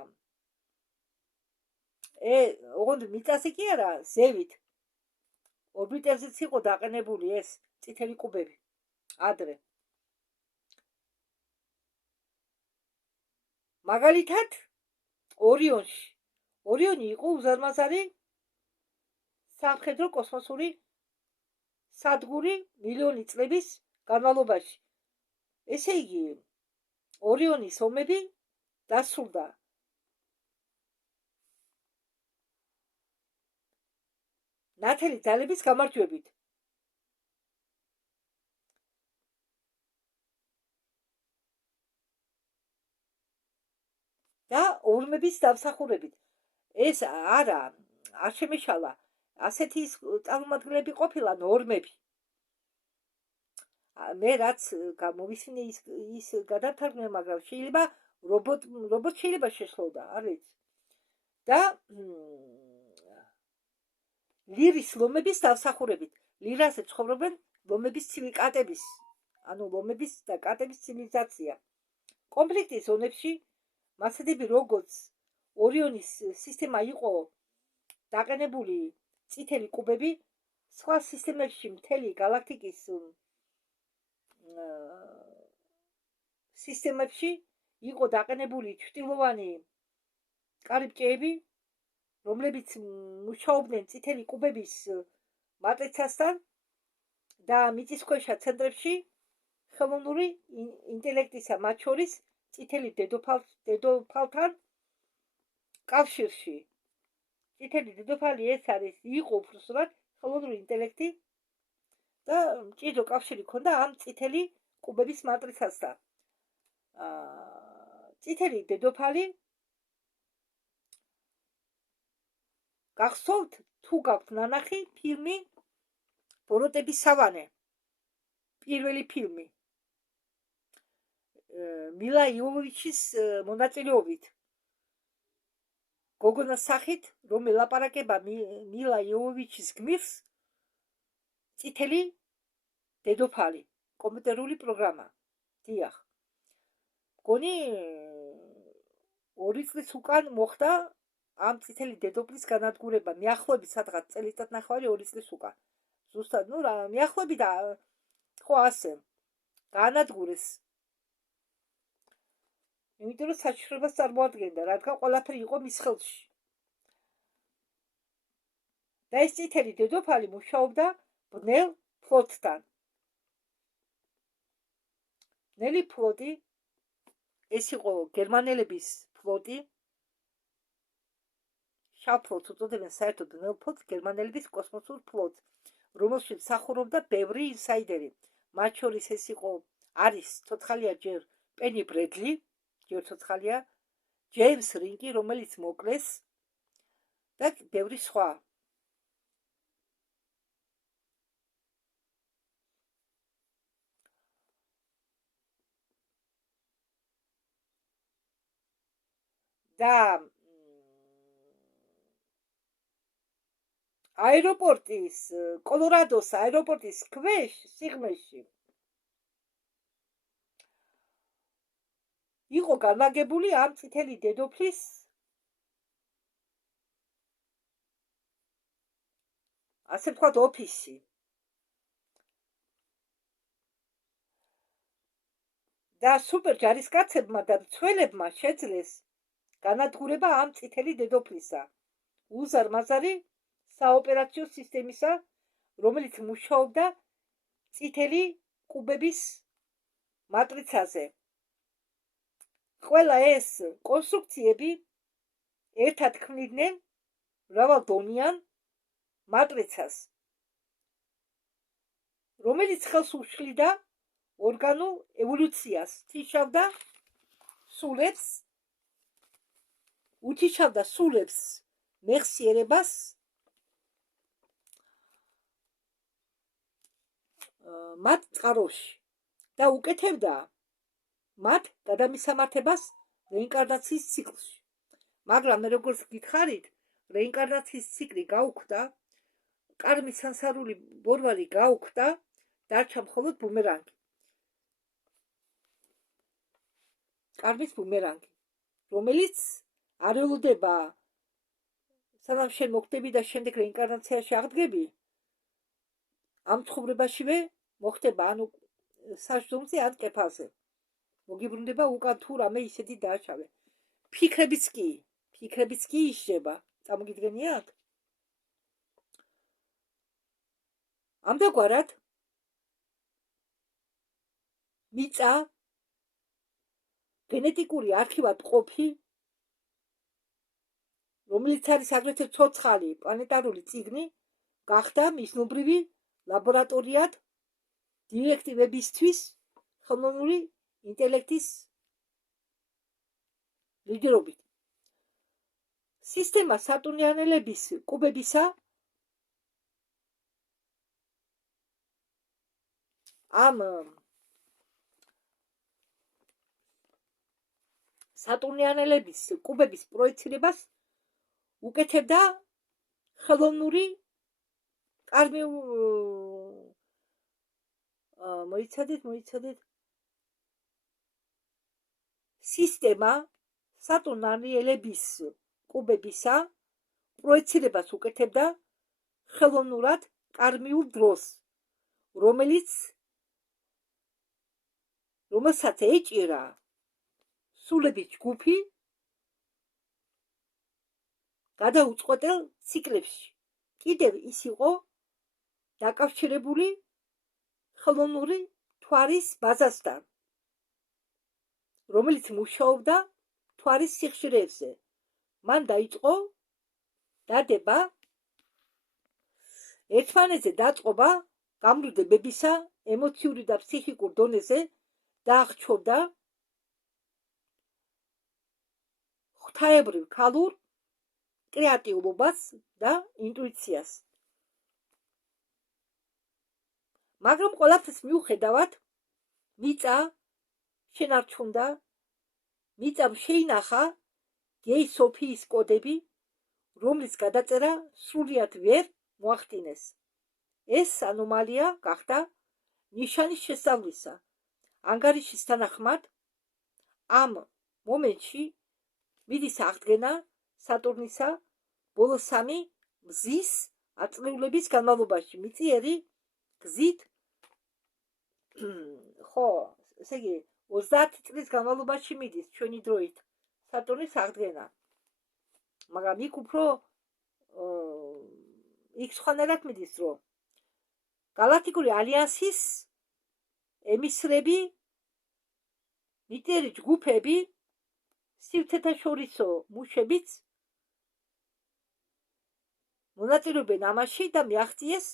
ოღონდ მიწაზე კი არა, ზევით ორბიტებზეც იყო დაყენებული ეს წითელი კუბები ადრე. მაგალითად, ორიონი იყო უზარმაზარი სამხედრო კოსმოსური სადგური მილიონი წლების განმავლობაში. ესე იგი, ორიონის ომები დასრულდა ნათელი ძალების გამარჯვებით. და ორმების დამსახურებით. ეს არ შემეშალა. ასეთი წარმომადგენლები ყოფილან ორმები. მე რაც გამოვისმინე ის გადათარგმნე, მაგრამ შეიძლება რობოტ შეიძლება შეშლოდა, არ ვიცი. და ლირის ლომების დამსახურებით. ლირაზე ცხოვრობენ ლომების ცივილკატების, ანუ ლომების და კატების ცივილიზაცია. კონფლიქტის ზონებში მასედები როგორც ორიონის სისტემა იყო დაყენებული წითელი კუბები, სხვა სისტემებში მთელი galaktikis სისტემებში იყო დაყენებული ჩრდილოვანი კარიბჭეები, რომლებიც მუშაობდნენ წითელი კუბების მატრიცასთან და მიწისქვეშა ცენტრებში ხელოვნური ინტელექტისა, მათ შორის წითელი დედოფალთან კავშირში. წითელი დედოფალი ეს იყო უბრალოდ ხელოვნური ინტელექტი და მჭიდრო კავშირი ჰქონდა ამ წითელი კუბების მატრიცასთან. წითელი დედოფალი გახსოვთ თუ გაქვთ ნანახი ფილმი ბოროტების სავანე, პირველი ფილმი მილა იოვოვიჩის მონაწილეობით, გოგონას სახით, რომ ელაპარაკება მილა იოვოვიჩის გმირს, წითელი დედოფალი, კომპიუტერული პროგრამა. დიახ. მგონი 2 წლის უკან მოხდა ამ წითელი დედოფლის განადგურება, მიახლოებით სადღაც წელიწადნახევარი 2 წლის უკან. ზუსტად, მიახლოებით და ხო ასე. განადგურეს. იმიტომ რომ საჩუქრებას წარმოადგენდა, რადგან ყველაფერი იყო მის ხელში. და ეს წითელი დედოფალი მუშაობდა ბნელ ფლოტთან. ბნელი ფლოტი ეს იყო გერმანელების ფლოტი. შავ ფლოტს უწოდებენ საერთოდ ბნელ ფლოტს, გერმანელების კოსმოსურ ფლოტს, რომელშიც მსახურობდა ბევრი ინსაიდერი. მათ შორის ეს არის ცოცხალია ჯერ პენი ბრედლი, ჯერ ცოცხალია ჯეიმს რინგი, რომელიც მოკლეს და ბევრი სხვა. და აეროპორტის, კოლორადოს აეროპორტის ქვეშ, სიღრმეში იყო განლაგებული ამ წითელი დედოფლის ასე ვთქვათ ოფისი. და სუპერ ჯარისკაცებმა და მცველებმა შეძლეს განადგურება ამ წითელი დედოფლისა, უზარმაზარი საოპერაციო სისტემისა, რომელიც მუშაობდა წითელი კუბების მატრიცაზე. ყველა ეს კონსტრუქციები ერთად ქმნიდნენ მრავალდონიან მატრიცას, რომელიც ხელს უშლიდა ორგანულ ევოლუციას, უთიშავდა სულებს მეხსიერებას მათ წყაროში და უკეთებდა მათ გადამისამართებას რეინკარნაციის ციკლში. მაგრამ მე როგორც გითხარით, რეინკარნაციის ციკლი გაუქმდა, კარმის სანსარული ბორბალი გაუქმდა, დარჩა მხოლოდ ბუმერანგი. კარმის ბუმერანგი, რომელიც არ ელოდება სანამ შენ მოხდები და შემდეგ რეინკარნაციაში აღდგები, ამ ცხოვრებაშივე მოხდება ანუ საშდომზე ან კეფაზე. მოგიბრუნდება უკან თუ რამე ისეთი დააშავე. ფიქრებიც კი ისჯება. წარმოგიდგენიათ? ამდაგვარად მიწა გენეტიკური არქივად ყოფი, რომელიც არის აგრეთვე ცოცხალი პლანეტარული წიგნი, გახდა მისნობრივი ლაბორატორიად დირექტივებისთვის ხელოვნური ინტელექტის ლიდერობით. სისტემა სატურნიანელების კუბებისა ამ სატურნიანელების კუბების პროექცირებას უკეთებდა ხელოვნური მოიცადეთ სისტემა სატურნიანელების კუბებისა პროექცირებას უკეთებდა ხელოვნურად კარმიულ დროს, რომელსაც ეჭირა სულების ჯგუფი გადაუწყვეტელ ციკლებში. კიდევ ის იყო დაკავშირებული ხელოვნური მთვარის ბაზასთან, რომელიც მუშაობდა მთვარის სიხშირეებზე. მან დაიწყო დადება ერთმანეთზე დაწყობა გამრუდებებისა ემოციური და ფსიქიკურ დონეზე და აღჩობდა ღვთაებრივ ქალურ კრეატიულობას და ინტუიციას. მაგრამ ყველაფრის მიუხედავად მიწა შენარჩუნდა, მიწამ შეინახა გეი სოფიის კოდები, რომლის გადაწერა სრულად ვერ მოახდინეს. ეს ანომალია გახდა ნიშანის შესწავლისა. ანგარიშის თანახმად ამ მომენტში მიდის აღდგენა სატურნისა ბოლო 3 მზის აწლეულების განმავლობაში. მიწიერი გზით ესე იგი 30 წლის განმავლობაში მიდის ჩვენი დროით სატურნის აღდგენა. მაგრამ იქ უფრო იქ სხვანაირად მიდის, რომ გალაქტიკური ალიანსის ემისრები, მიწიერი ჯგუფები, სივრცეთაშორისო მუშებიც მონაწილეობენ ამაში და მიაღწიეს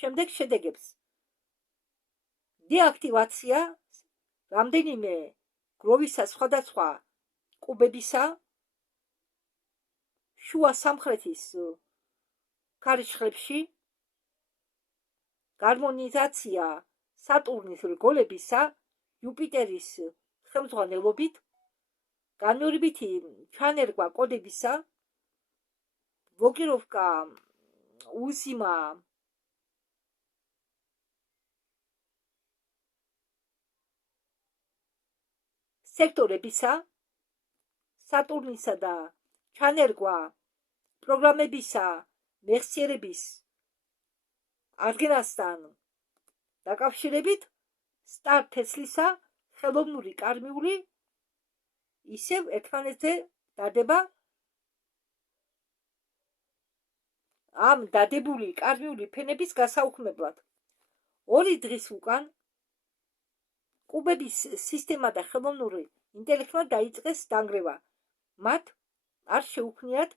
შემდეგ შედეგებს. დეაქტივაცია რამდენიმე გროვისა სხვადასხვა კუბებისა შუა სამხრეთის ქარიშხლებში, გარმონიზაცია სატურნის რგოლებისა იუპიტერის ხელმძღვანელობით, განმეორებითი ჩანერგვა კოდებისა, ბლოკიროვკა უზიმა სექტორებისა, სატურნისა და ჩანერგვა პროგრამებისა მეხსიერების აღდგენასთან დაკავშირებით სტარ თესლისა ხელოვნური კარმიული ისევ ერთმანეთზე დადება. ამ დადებული კარმიული ფენების გასაუქმებლად 2 დღის უკან კუბების სისტემა და ხელოვნური ინტელექტმა დაიწყეს დანგრევა. მათ არ შეუქმნიათ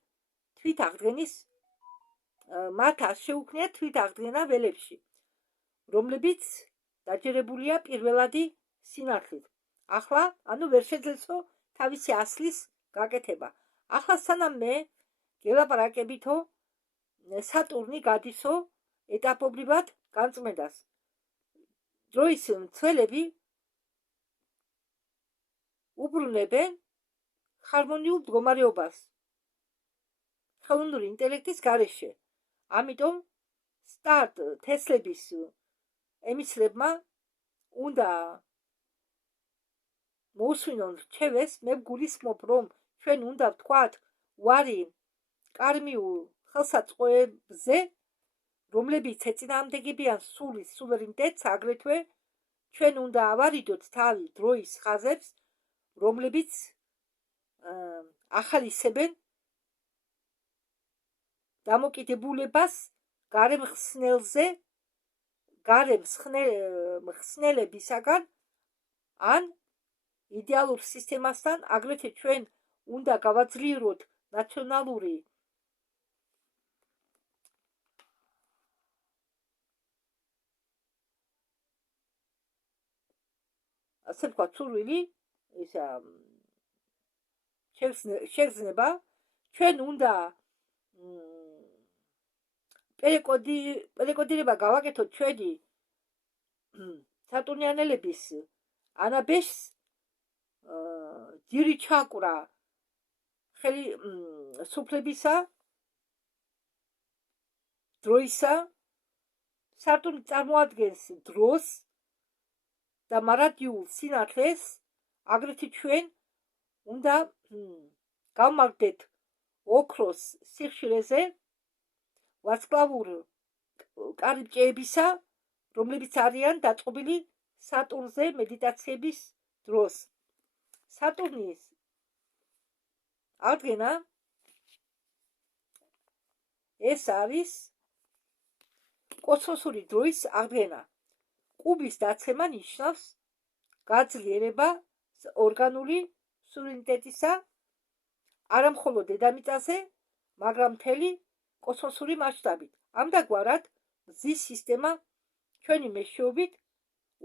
თვით აღდგენა ველებში, რომლებიც დაჯერებულია პირველადი სინათლით. ახლა ვერ შეძლესო თავისი ასლის გაკეთება. ახლა სანამ მე გელაპარაკებითო სატურნი გადისო ეტაპობრივად განწმენდას. დროის მცველები უბრუნებენ ჰარმონიულ მდგომარეობას ხელოვნური ინტელექტის გარეშე. ამიტომ სტარტ თესლების ემისლებმა უნდა მოусვინონ რჩევეს. მე გულისხმობ, რომ ჩვენ უნდა ვთქვათ ვარი კარმიულ ხელსაწყოებზე, რომლებიც ეწინააღმდეგებიან სულის სუვერენიტეტს, აგრეთვე ჩვენ უნდა ავარიდოთ თავი დროის ხაზებს, რომლებიც ახალისებენ დამოკიდებულებას გარემხსნელებისაგან ან იდეალურ სისტემასთან. აგრეთვე ჩვენ უნდა გავაძლიეროთ ნაციონალური ასე ვთქვათ სურვილი, შეგრძნება. ჩვენ უნდა პერეკოდირება გავაკეთოთ ჩვენი სატურნიანელების ანაბეშს, ძირი ჩაკვრა სუფლებისა, დროისა. სატურნი წარმოადგენს დროს და მარადიულ სინათლეს. აგრეთვე ჩვენ უნდა გავმაგდეთ ოქროს სიხშირეზე ვარსკვლავურ კარიბჭეებისა, რომლებიც არიან დაწყობილი სატურნზე მედიტაციების დროს. სატურნის აღდგენა ეს არის კოსმოსური დროის აღდგენა. კუბის დაცემა ნიშნავს გაძლიერება ორგანული სუვერენიტეტისა არა მხოლოდ დედამიწაზე, მაგრამ მთელი კოსმოსური მასშტაბით. ამდაგვარად მზის სისტემა ჩვენი მეშვეობით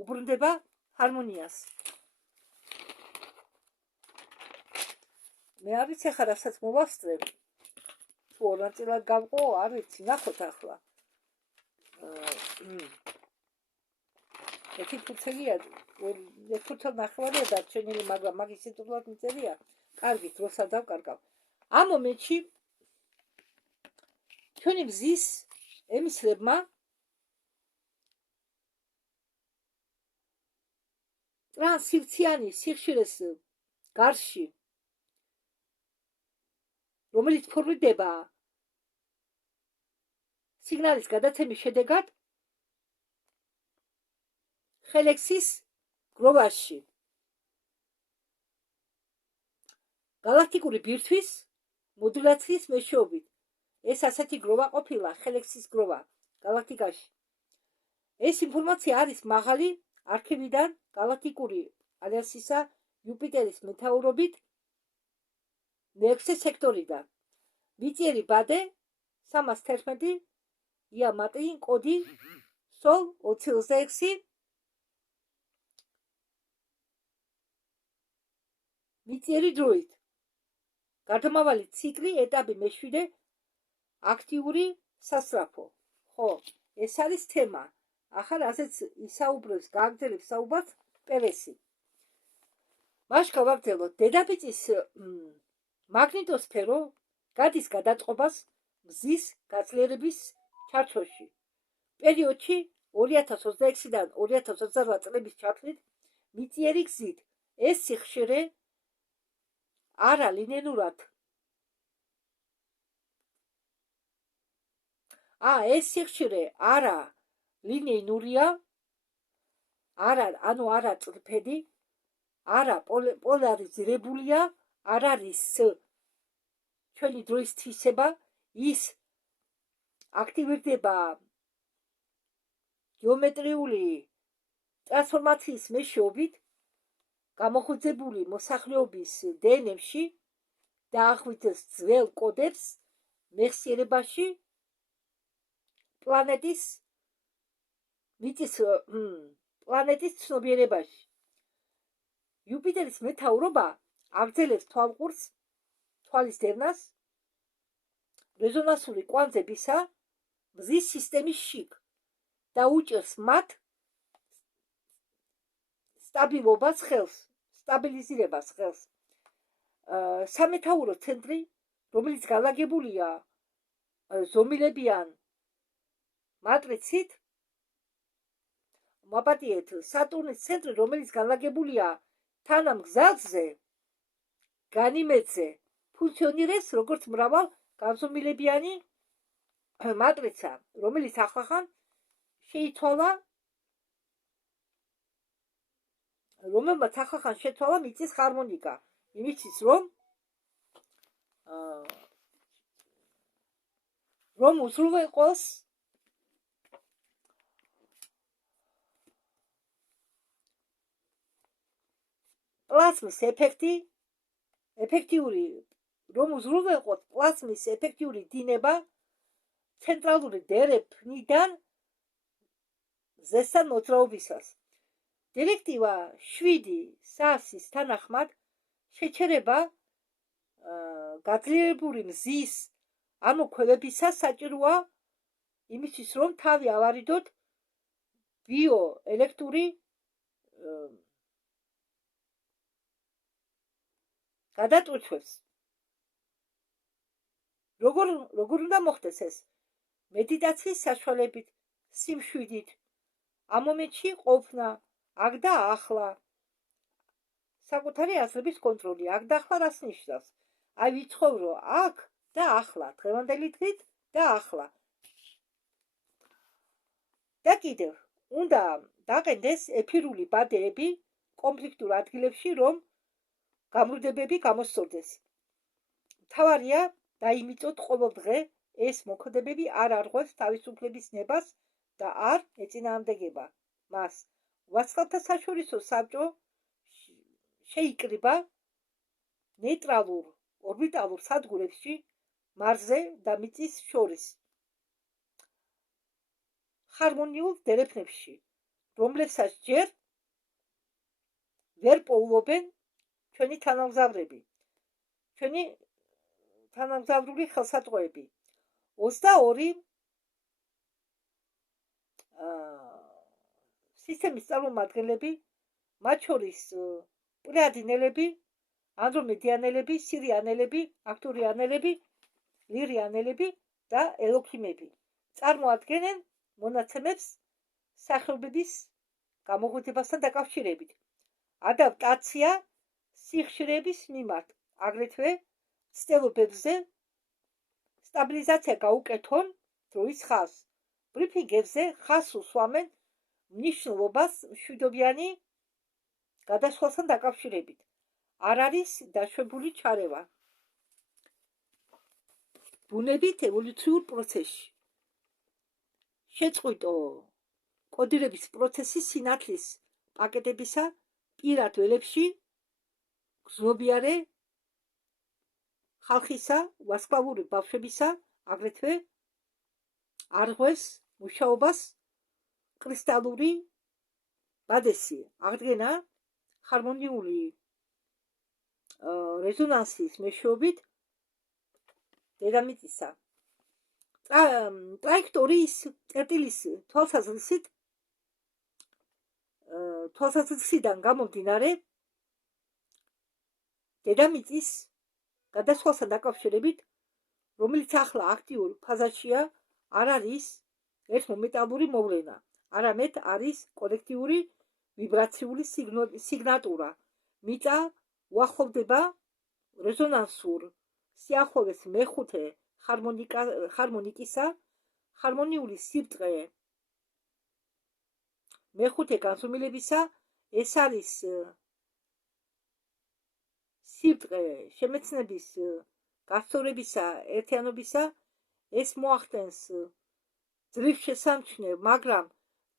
უბრუნდება ჰარმონიას. მე არ ვიცი ახლა რასაც მოვასწრებ, თუ ორ ნაწილად გავყო, არ ვიცი, ნახოთ ახლა. ერთი ფურცელია, ერთ ფურცელ ნახევარია დარჩენილი, მაგრამ მაგის სიტყვად მწერია. კარგი, დროს არ დავკარგავ. ამ მომენტში ჩვენი მზის ემისლებმა ტრანსირციანი სიხშირეს გარსში, რომელიც ფორმირდება სიგნალის გადაცემის შედეგად, ხელექსის გროვაში გალაქტიკური ბირთვის მოდულაციის მეშვეობით. ეს ასეთი გროვა ყოფილა, ხელექსის გროვა გალაქტიკაში. ეს ინფორმაცია არის მაღალი არქივიდან გალაქტიკური ალიანსისა იუპიტერის მეთაურობით მეექვსე სექტორიდან. მიწიერი ბადე 311 იამატი კოდი სოლ 26 მიწიერი დროით. გარდამავალი ციკლი ეტაპი მე-7 აქტიური სასწრაფო. ხო, ეს არის თემა. ახლა ასეც ისაუბრებს, გააგრძელებს საუბარს პერესი. მაშინ გავაგრძელოთ. დედამიწის მაგნიტოსფერო გადის გადაწყობას მზის გაძლიერების ჩარჩოში. პერიოდში 2026-დან 2028 წლების ჩათვლით მიწიერი გზით ეს სიხშირე არა ლინიურად ეს სიხშირე არა ლინიურია, არა წრფედი, არა პოლარიზირებულია, არ არის ჩვენი დროის თვისება, ის აქტივირდება გეომეტრიული ტრანსფორმაციის მეშვეობით გამოხუძებული მოსახლეობის დნმ-ში და აღვითს ძველ კოდებს მეხსიერებაში პლანეტის ცნობიერებაში. იუპიტერის მეთაურობა აგრძელებს თვალის დევნას რეზონანსული კვანძებისა მზის სისტემის შიგ და უჭერს მათ სტაბილიზირებას ხელს. სამეთაურო ცენტრი, რომელიც განლაგებულია ზომილებიან მატრიცით, მაპატიეთ სატურნის ცენტრი, რომელიც განლაგებულია თანამგზავრზე, განიმედზე, ფუნქციონირებს როგორც მრავალ განზომილებიანი მატრიცა, რომელიც ახლახან შეიცვალა, რომელმაც ახლახან შეცვალა მიწის ჰარმონიკა, იმისთვის რომ უზრუნველყოს პლაზმის რომ უზრუნველყოს პლაზმის ეფექტიური დინება ცენტრალური დერეფნიდან ზესთან მოძრაობისას. დირექტივა 7 SARS-ის თანახმად შეჩერება გაძლიერებული მზის ამოქმედებისას საჭიროა იმისთვის, რომ თავი ავარიდოთ ბიოელექტური გადატვირთვებს. როგორ უნდა მოხდეს ეს? მედიტაციის საშუალებით, სიმშვიდით, ამ მომენტში ყოფნა, აქ და ახლა, საკუთარი აზრების კონტროლი, აქ და ახლა რას ნიშნავს? აი ვიცხოვრო აქ და ახლა, დღევანდელი დღით და ახლა. და კიდევ უნდა დაყენდეს ეფირული ბადეები კონფლიქტურ ადგილებში, რომ გამრუდებები გამოსწორდეს. მთავარია დაიმიწოთ ყოველდღე ეს მოქმედებები არ არღვევს თავისუფლების ნებას და არ ეწინააღმდეგება მას. ვაცხელთა საშორისო საბჭო შეიკრიბა ნეიტრალურ ორბიტალურ სადგურებში მარსზე და მიწის შორის ჰარმონიულ დერეფნებში, რომლებსაც ჯერ ვერ პოულობენ ჩვენი თანამგზავრები, ჩვენი თანამგზავრული ხელსაწყოები. 22 სისტემის წარმომადგენლები, მათ შორის პლეადინელები, ანდრომედიანელები, სირიანელები, აქტურიანელები, ლირიანელები და ელოქიმები წარმოადგენენ მონაცემებს სახეობების გამოღვიძებასთან დაკავშირებით. ადაპტაცია სიხშირეების მიმართ, აგრეთვე ცდილობებზე სტაბილიზაცია გაუკეთონ დროის ხაზს. ბრიფინგებზე ხაზს უსვამენ მნიშვნელობას მშვიდობიანი გადასვლასთან დაკავშირებით. არ არის დაშვებული ჩარევა. ბუნებით ევოლუციურ პროცესში. შეწყვიტო კოდირების პროცესის სინათლის პაკეტებისა პირად ველებში გზნობიარე ხალხისა, ვარსკვლავური ბავშვებისა, აგრეთვე არღვევს მუშაობას კრისტალური ბადესი, აღდგენა ჰარმონიული რეზონანსის მეშვეობით დედამიწისა. ტრაექტორიის წერტილის თვალსაზრისიდან გამომდინარე, დედამიწის გადასვლასთან დაკავშირებით, რომელიც ახლა აქტიურ ფაზაშია, არ არის ერთმომენტალური მოვლენა, არამედ არის კოლექტიური ვიბრაციული სიგნატურა. მიწა უახლოვდება რეზონანსურ სიახლოვეს მეხუთე ჰარმონიკისა, ჰარმონიული სიბრტყე მეხუთე განზომილებისა, ეს არის სიბრტყე შემეცნების გასწორებისა, ერთიანობისა, ეს მოახდენს ძლივშესამჩნევ, მაგრამ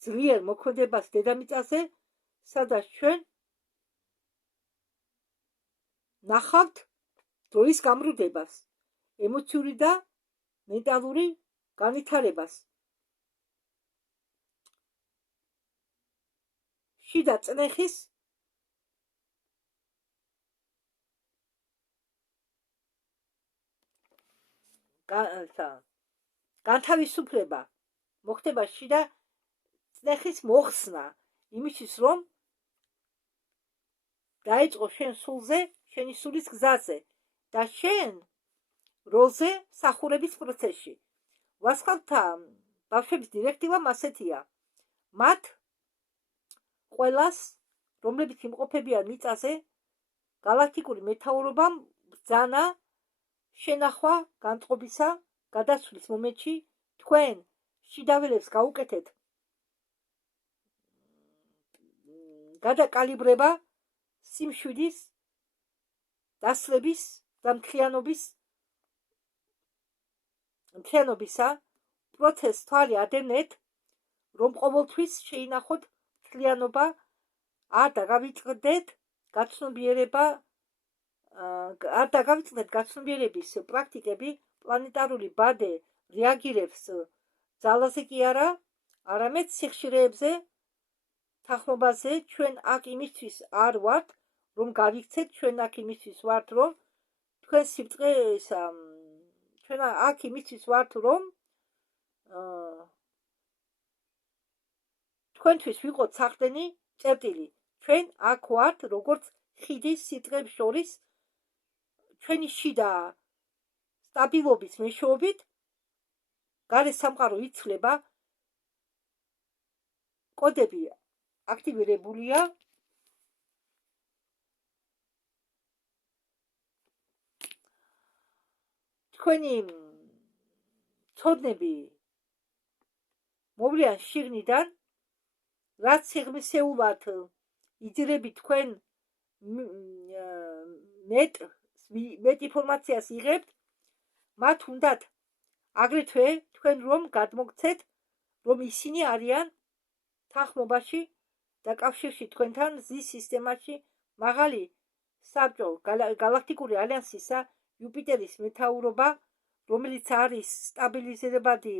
ძლიერ მოქმედებას დედამიწაზე, სადაც ჩვენ ნახავთ დროის გამრუდებას, ემოციური და მენტალური განვითარებას. შიდა წნეხის განთავისუფლება მოხდება შიდა წნეხის მოხსნა, იმისთვის რომ დაიწყო შენ სულზე შენი სულის გზაზე და შენ როლზე სახურების პროცესში. ვასხავთა ბავშვების დირექტივამ ასეთია. მათ ყველას, რომლებიც იმყოფებიან მიწაზე, galaktikuri მეთაურობამ ბრძანა შენახვა განწყობისა გადასვლის მომენტში თქვენ შიდაველებს გაუკეთეთ გადაკალიბრება სიმშვიდის დასწრების და მთლიანობისა პროცესს თვალი ადევნეთ, რომ ყოველთვის შეინახოთ მთლიანობა, არ დაგავიწყდეთ გაცნობიერების პრაქტიკები, პლანეტარული ბადე რეაგირებს ძალაზე კი არა, არამედ სიხშირეებზე, თანხმობაზე. ჩვენ აქ იმისთვის არ ვართ, რომ გავიქცეთ, ჩვენ აქ იმისთვის ვართ, რომ თქვენ სიბწყეს ჩვენ აქ იმისთვის ვართ, რომ თქვენთვის ვიყოთ საყრდენი წერტილი. ჩვენ აქ ვართ, როგორც ხიდის სიტყებს შორის, ჩვენი შიდა სტაბილობის მეშვეობით გარე სამყარო იცვლება, კოდები აქტივირებულია, თქვენი ცოდნები მოვლიან შიგნიდან, რაც სიღრმისეულად იძირებით თქვენ მეტ ინფორმაციას იღებთ, მათ უნდათ აგრეთვე თქვენ რომ გადმოგცეთ, რომ ისინი არიან თანხმობაში და კავშირში თქვენთან მზის სისტემაში მაღალი საბჭო galaktikuri ალიანსისა იუპიტერის მეთაურობა, რომელიც არის სტაბილიზირებადი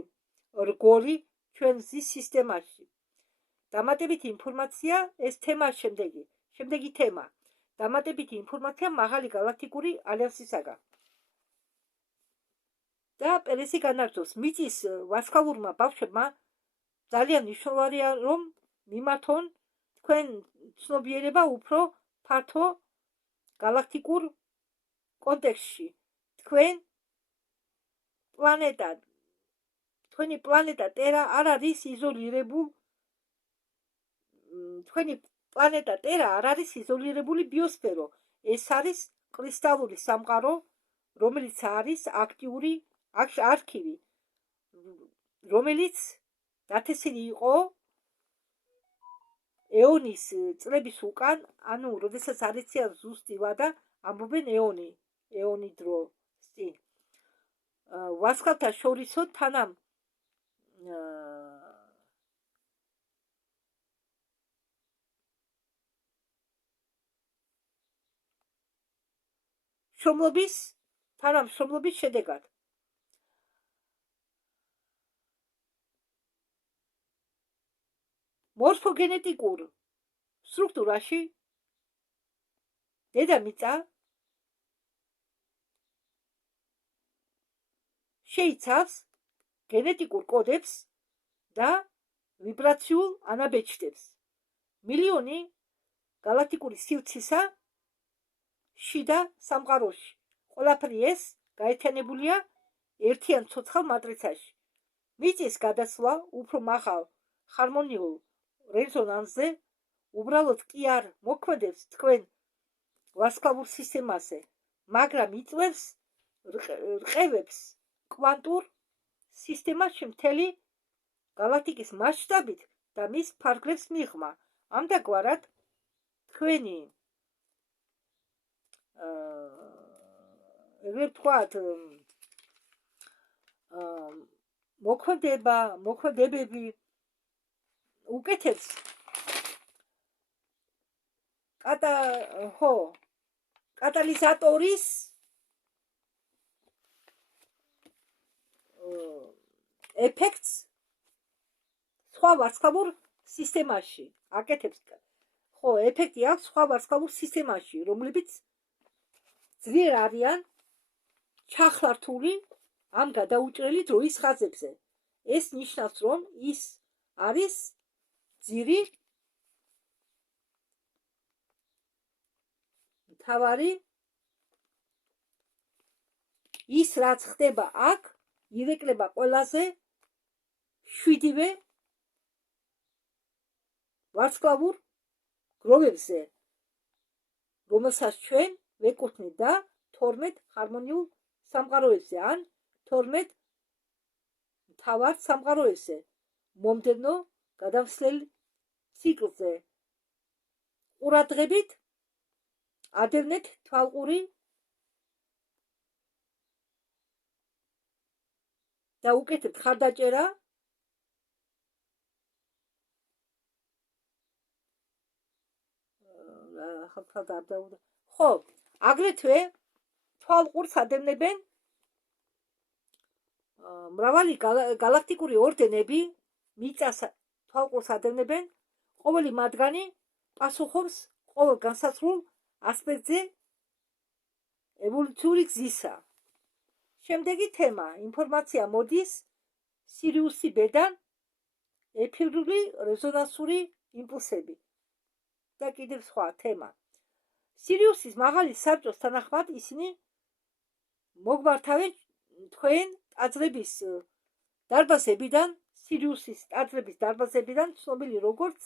რგოლი ჩვენ მზის სისტემაში. დამატებითი ინფორმაცია ეს თემა შემდეგი თემა. დამატებითი ინფორმაცია მაღალი galaktikuri ალიანსისაგან. და პერესი განაგრძობს. მიწის ვარსკვლავურმა ბავშვებმა ძალიან მნიშვნელოვანია რომ მიმართონ თქვენ ცნობიერება უფრო ფართო galaktikურ კონტექსტში. თქვენი პლანეტა ტერა არ არის იზოლირებული ბიოსფერო. ეს არის კრისტალური სამყარო, რომელიც არის აქტიური არქივი, რომელიც დათესილი იყო ეონის წლების უკან, ანუ როდესაც არ იციან ზუსტი ვადა, ამბობენ ეონი დრო წინ. ვარსკვლავთა შორისო თანამ შრომლობის შედეგად მორფოგენეტიკურ სტრუქტურაში დედამიწა შეიცავს გენეტიკურ კოდებს და ვიბრაციულ ანაბეჭდებს. მილიონი galaktikuri სივრცისა შიდა სამყაროში. ყველაფერი ეს გაერთიანებულია ერთიან ცოცხალ მატრიცაში. მიწის გადასვლა უფრო მაღალ ჰარმონიულ რეზონანსზე უბრალოდ კი არ მოქმედებს თქვენ ვარსკვლავურ სისტემაზე, მაგრამ იწვევს რყევებს კვანტურ სისტემაში მთელი galaktikis მასშტაბით და მის ფარგლებს მიღმა. ამდაგვარად თქვენი ეგრე ვთქვათ მოქმედებები უკეთებს კატალიზატორის ეფექტს სხვა ვარსკვლავურ სისტემაში აკეთებს. ეფექტი აქვს სხვა ვარსკვლავურ სისტემაში, რომლებიც ძლიერ არიან ჩახლართული ამ გადაუჭრელი დროის ხაზებზე. ეს ნიშნავს, რომ ის არის მთავარი ის რაც ხდება აქ ირეკლება ყველაზე 7-ვე ვარსკვლავურ გროვებზე, რომელსაც ჩვენ ვეკუთვნით და 12 ჰარმონიულ სამყაროებზე ან 12 მთავარ სამყაროებზე მომდევნო გადამსვლელ ციკლზე. ყურადღებით ადევნეთ თვალყური და უკეთებთ ხარდაჭერა ხო, აგრეთვე თვალყურს ადევნებენ მრავალი galaktikuri ორდენები, მიწას თვალყურს ადევნებენ, ყოველი მათგანი პასუხობს ყოველ განსაზღვრულ ასპექტზე ევოლუციური გზისა. შემდეგი თემა, ინფორმაცია მოდის სირიუსი ბედან, ეფირული რეზონანსური იმპულსები და კიდევ სხვა თემა. სირიუსის მაღალი საბჭოს თანახმად ისინი მოგმართავენ თქვენ ტაძრების დარბაზებიდან, სირიუსის ტაძრების დარბაზებიდან, ცნობილი როგორც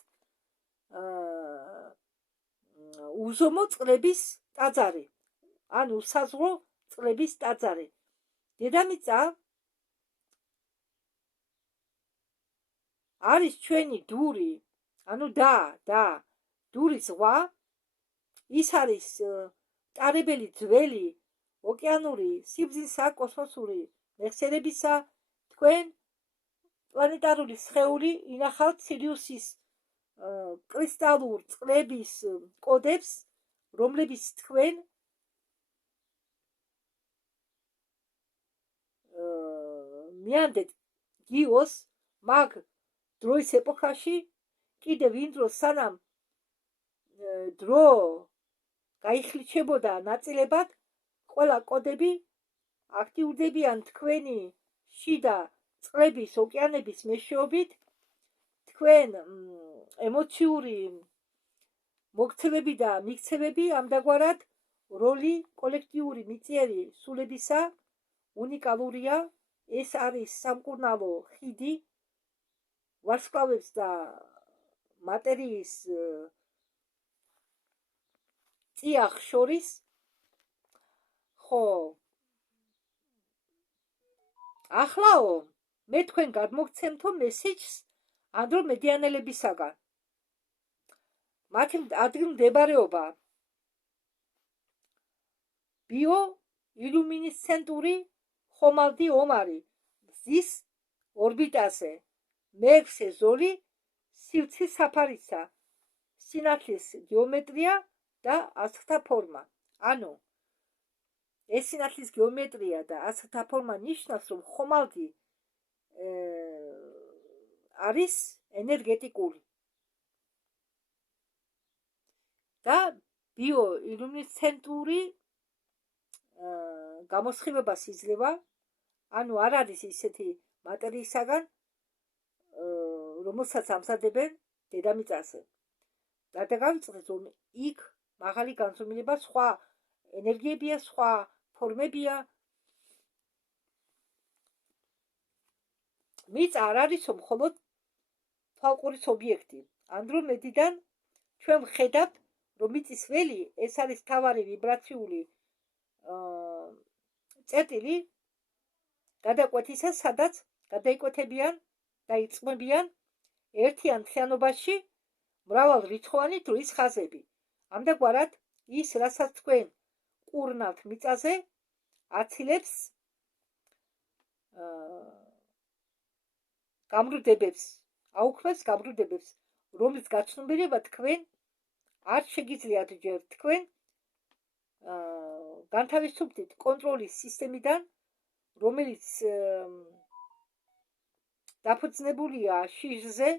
უზომო წყლების ტაძარი, ან უსაზღვრო წყლების ტაძარი. დედამიწა არის ჩვენი დური, ანუ და დურის ზღვა, ის არის ტარებელი ძველი ოკეანური სიბრძნისა, კოსმოსური მეხსიერებისა, თქვენ პლანეტარული სხეული ინახავთ სირიუსის კრისტალურ წყლების კოდებს, რომლებიც თქვენ მიანდეთ გიოს მაგ დროის ეპოქაში, კიდევ იმ დროს სანამ დრო გაიხლიჩებოდა ნაწილებად, ყველა კოდები აქტიურდებიან თქვენი შიდა წყლების ოკეანების მეშვეობით, თქვენ ემოციური მოქცევები და მიქცევები ამდაგვარად როლი კოლექტიური მიწიერი სულებისა უნიკალურია. ეს არის სამკურნალო ხიდი ვარსკვლავებს და მატერიის წიაღ შორის. ხო, ახლაო მე თქვენ გადმოგცემთო მესეჯს ანდრომედიანელებისაგან. მათი ადგილმდებარეობა ბიოილუმინესცენტური ხომალდი ომარი მზის ორბიტაზე, მეექვსე ზოლი სივრცის საფარისა, სინათლის გეომეტრია და ასხთა ფორმა. ანუ ეს სინათლის გეომეტრია და ასხთა ფორმა ნიშნავს, რომ ხომალდი არის ენერგეტიკული და ბიოილუმინესცენტური გამოსხივებას იძლევა, ანუ არ არის ისეთი მატერიისაგან, რომელსაც ამზადებენ დედამიწაზე. და გავიწყდეთ, რომ იქ მაღალი განზომილება, სხვა ენერგიებია, სხვა ფორმებია. მიწა არ არის მხოლოდ თვალყურის ობიექტი. ანდრომედიდან ჩვენ ვხედავთ, რომ მიწის ველი ეს არის მთავარი ვიბრაციული წერტილი გადაკვეთისა, სადაც გადაიკვეთებიან და იწმებიან ერთიან მთლიანობაში მრავალრიცხოვანი დროის ხაზები. ამდაგვარად ის, რასაც თქვენ ყურნავთ მიწაზე, აცილებს გამრუდებებს, აუქმებს გამრუდებებს, რომლის გაცნობიერება თქვენ არ შეგიძლიათ ჯერ. თქვენ განთავისუფლდით კონტროლის სისტემიდან, რომელიც დაფუძნებულია შიშზე,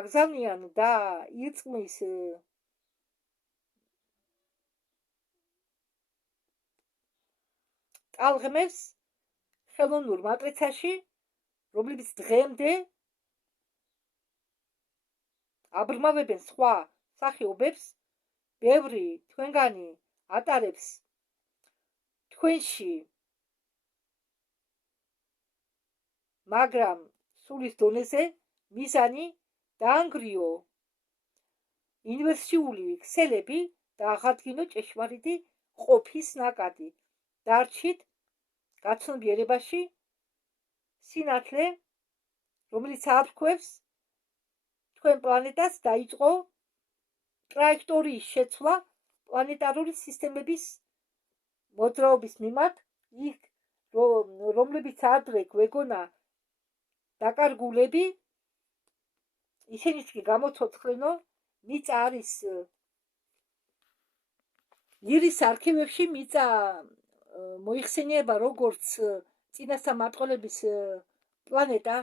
აგზავნიან და ირწმის ტალღმებს ხელოვნურ მატრიცაში, რომლებიც დღემდე აბრმავებენ სხვა სახეობებს. ბევრი თქვენგანი ატარებს თქვენში, მაგრამ სულის დონეზე მიზანი დაანგრიო ინვერსიული ქსელები და აღადგინო ჭეშმარიტი ყოფის ნაკადი. დარჩით გაცნობიერებაში სინათლე, რომელიც აფრქვევს თქვენ პლანეტას, დაიწყო ტრაექტორიის შეცვლა პლანეტარული სისტემების მოძრაობის მიმართ, იქ რომლებიც ადრე გვეგონა დაკარგულები, ისინიც კი გამოცოცხლენო, მიწა არის ლირის არქივებში, მიწა მოიხსენიება როგორც წინასამარტყოლების პლანეტა,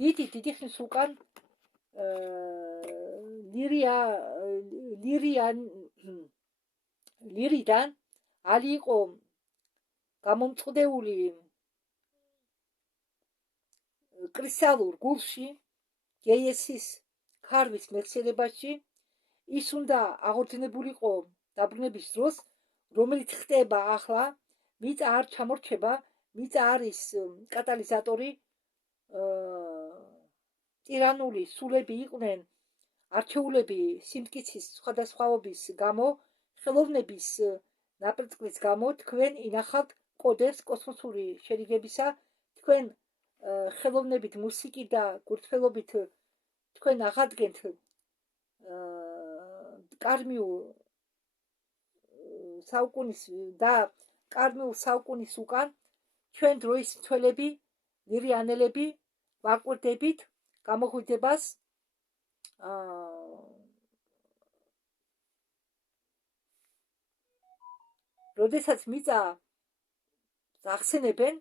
დიდი ხნის უკან ლირიდან ალი იყო გამომწყდეული კრისტალურ გულში, გეიესის ქარვის მეხსიერებაში, ის უნდა აღორძინებულიყო დაბრუნების დროს, რომელიც ხდება ახლა, მიწა არ ჩამორჩება, მიწა არის კატალიზატორი, ტირანული სულები იყვნენ არჩეულები სიმტკიცის სხვადასხვაობის გამო, ხელოვნების ნაპრწკლის გამო, თქვენ ინახავთ კოდებს კოსმოსური შერიგებისა, თქვენ ხელოვნებით, მუსიკით და გურთფელობით თქვენ აღადგენთ კარმიულ საუკუნის და კარმიულ საუკუნის უკან ჩვენ დროის მცველები, ლირიანელები ვაკვირდებით გამოღვიძებას როდესაც მიწა ახსენებენ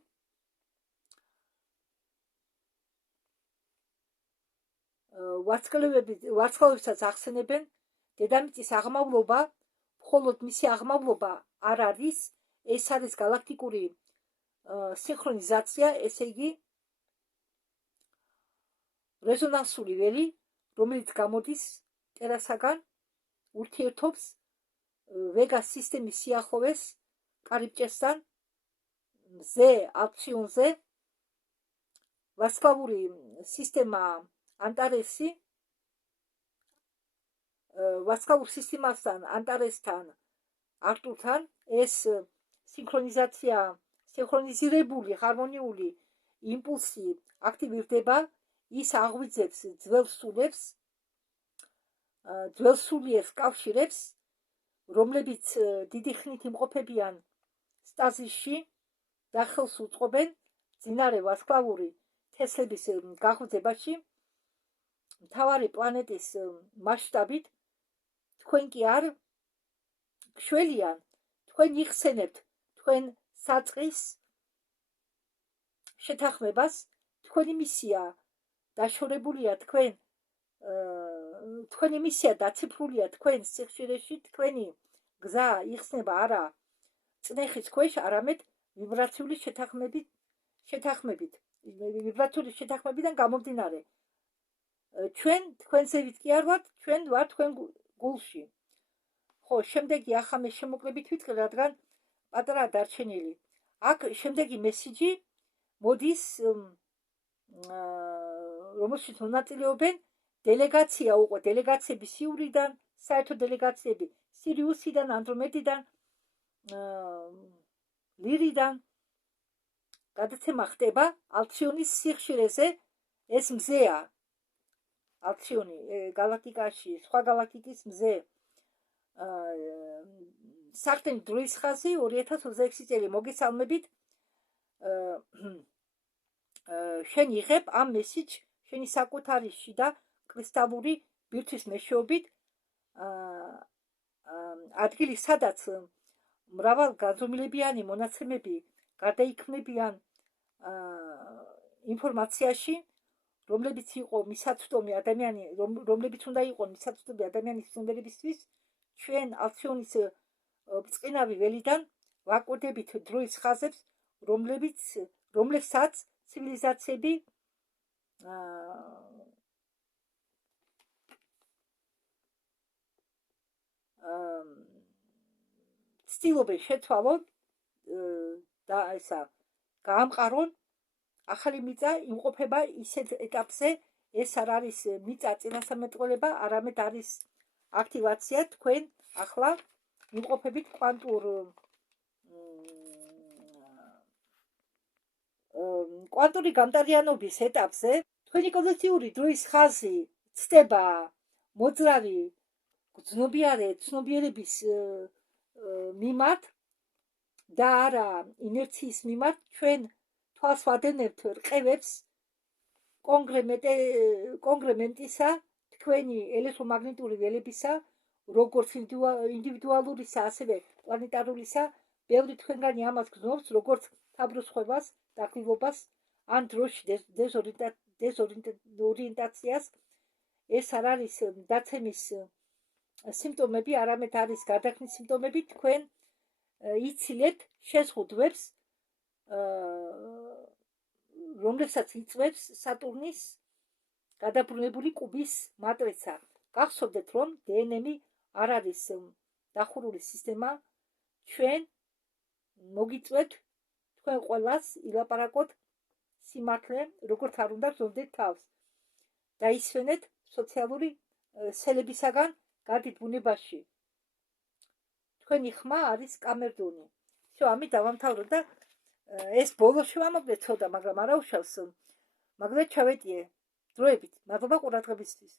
ვარსკვლავებსაც ახსენებენ, დედამიწის აღმავლობა, მხოლოდ მისი აღმავლობა არ არის, ეს არის galaktikuri სინქრონიზაცია, ესე იგი რეზონანსული ველი, რომელიც გამოდის ტერასაგან, ურთიერთობს ვეგას სისტემის სიახლოვეს კარიბჭესთან, მზე აკციონზე, ვარსკვლავური სისტემა ანტარესი, ვარსკვლავურ სისტემასთან, ანტარესთან, არტურთან, ეს სინქრონიზაცია, სინქრონიზირებული ჰარმონიული იმპულსი აქტივირდება, ის აღვიძებს ძველ სულიერს კავშირებს, რომლებიც დიდი ხნით იმყოფებიან სტაზისში და ხელს უწყობენ მძინარე ვარსკვლავური თესლების გაღვიძებაში, მთავარი პლანეტის მასშტაბით, თქვენ კი არ გშველიან, თქვენ იხსენებთ თქვენ საწყის შეთანხმებას, თქვენი მისია დაშორებულია, თქვენი მისია დაციფრულია თქვენ სიხშირეში, თქვენი გზა იხსნება არა წნეხის ქვეშ, არამედ ვიბრაციული შეთანხმებიდან გამომდინარე. ჩვენ თქვენზე ვიტკი არ ვართ, ჩვენ ვართ თქვენ გულში. ხო, შემდეგი ახლა მე შემოკლებით ვიტყვი, რადგან პატარა დარჩენილი. აქ შემდეგი მესიჯი მოდის, რომელშიც მონაწილეობენ დელეგაცია უკვე, დელეგაციები სიურიდან, საერთო დელეგაციები სირიუსიდან, ანდრომედიდან, ლირიდან. გადაცემა ხდება ალციონის სიხშირეზე, ეს მზეა. ალციონი galaktikაში, სხვა galaktikis მზე. საერთო დროის ხაზი 2026 წელი მოგესალმებით. შენ იღებ ამ მესიჯს შენი საკუთარი შიდა კრისტალური ბირთვის მეშვეობით ადგილი, სადაც მრავალ განზომილებიანი მონაცემები გადაიქმნებიან ინფორმაციაში, რომლებიც იყო მისაწვდომი ადამიანი, რომლებიც უნდა იყო მისაწვდომი ადამიანის ცნობიერებისთვის, ჩვენ ალციონის ბწყინავი ველიდან ვაკვირდებით დროის ხაზებს, რომლებსაც ცივილიზაციები ცდილობენ შეცვალონ და ესა გაამყარონ, ახალი მიწა იმყოფება ისეთ ეტაპზე, ეს არ არის მიწა წინასამეტყველება, არამედ არის აქტივაცია. თქვენ ახლა იმყოფებით კვანტური გამტარიანობის ეტაპზე. თქვენი კოგნიტიური დროის ხაზი ცდება მოძრავი ცნობიერების მიმართ და არა ინერციის მიმართ. ჩვენ თვალს ვადენებთ რყევებს კონგრემენტისა, თქვენი ელექტრომაგნიტური ველებისა, როგორც ინდივიდუალურისა, ასევე პლანეტარულისა. ბევრი თქვენგანი ამას გრძნობს, როგორც თავბრუსხვევას, დაკბილობას ან დროში დეზორიენტაციას. ეს არ არის დაცემის სიმპტომები, არამედ არის გარდაქმნის სიმპტომები. თქვენ იცილეთ შეზღუდვებს, რომლებსაც იწვევს სატურნის გადაბრუნებული კუბის მატრიცა. გახსოვდეთ, რომ დნმ არ არის დახურული სისტემა. ჩვენ მოგიწვევთ თქვენ ყველას ილაპარაკოთ სიმართლე, როგორც არ უნდა გზნობდეთ თავს. დაისვენეთ სოციალური სელებისაგან, გადით ბუნებაში. თქვენი ხმა არის კამერდონი. всё, ამით დავამთავროთ და ეს ბოლოში ვამოკლე ცოტა, მაგრამ არა უშავს. მაგრამ ჩავეტიე დროებით. მადლობა ყურადღებისთვის.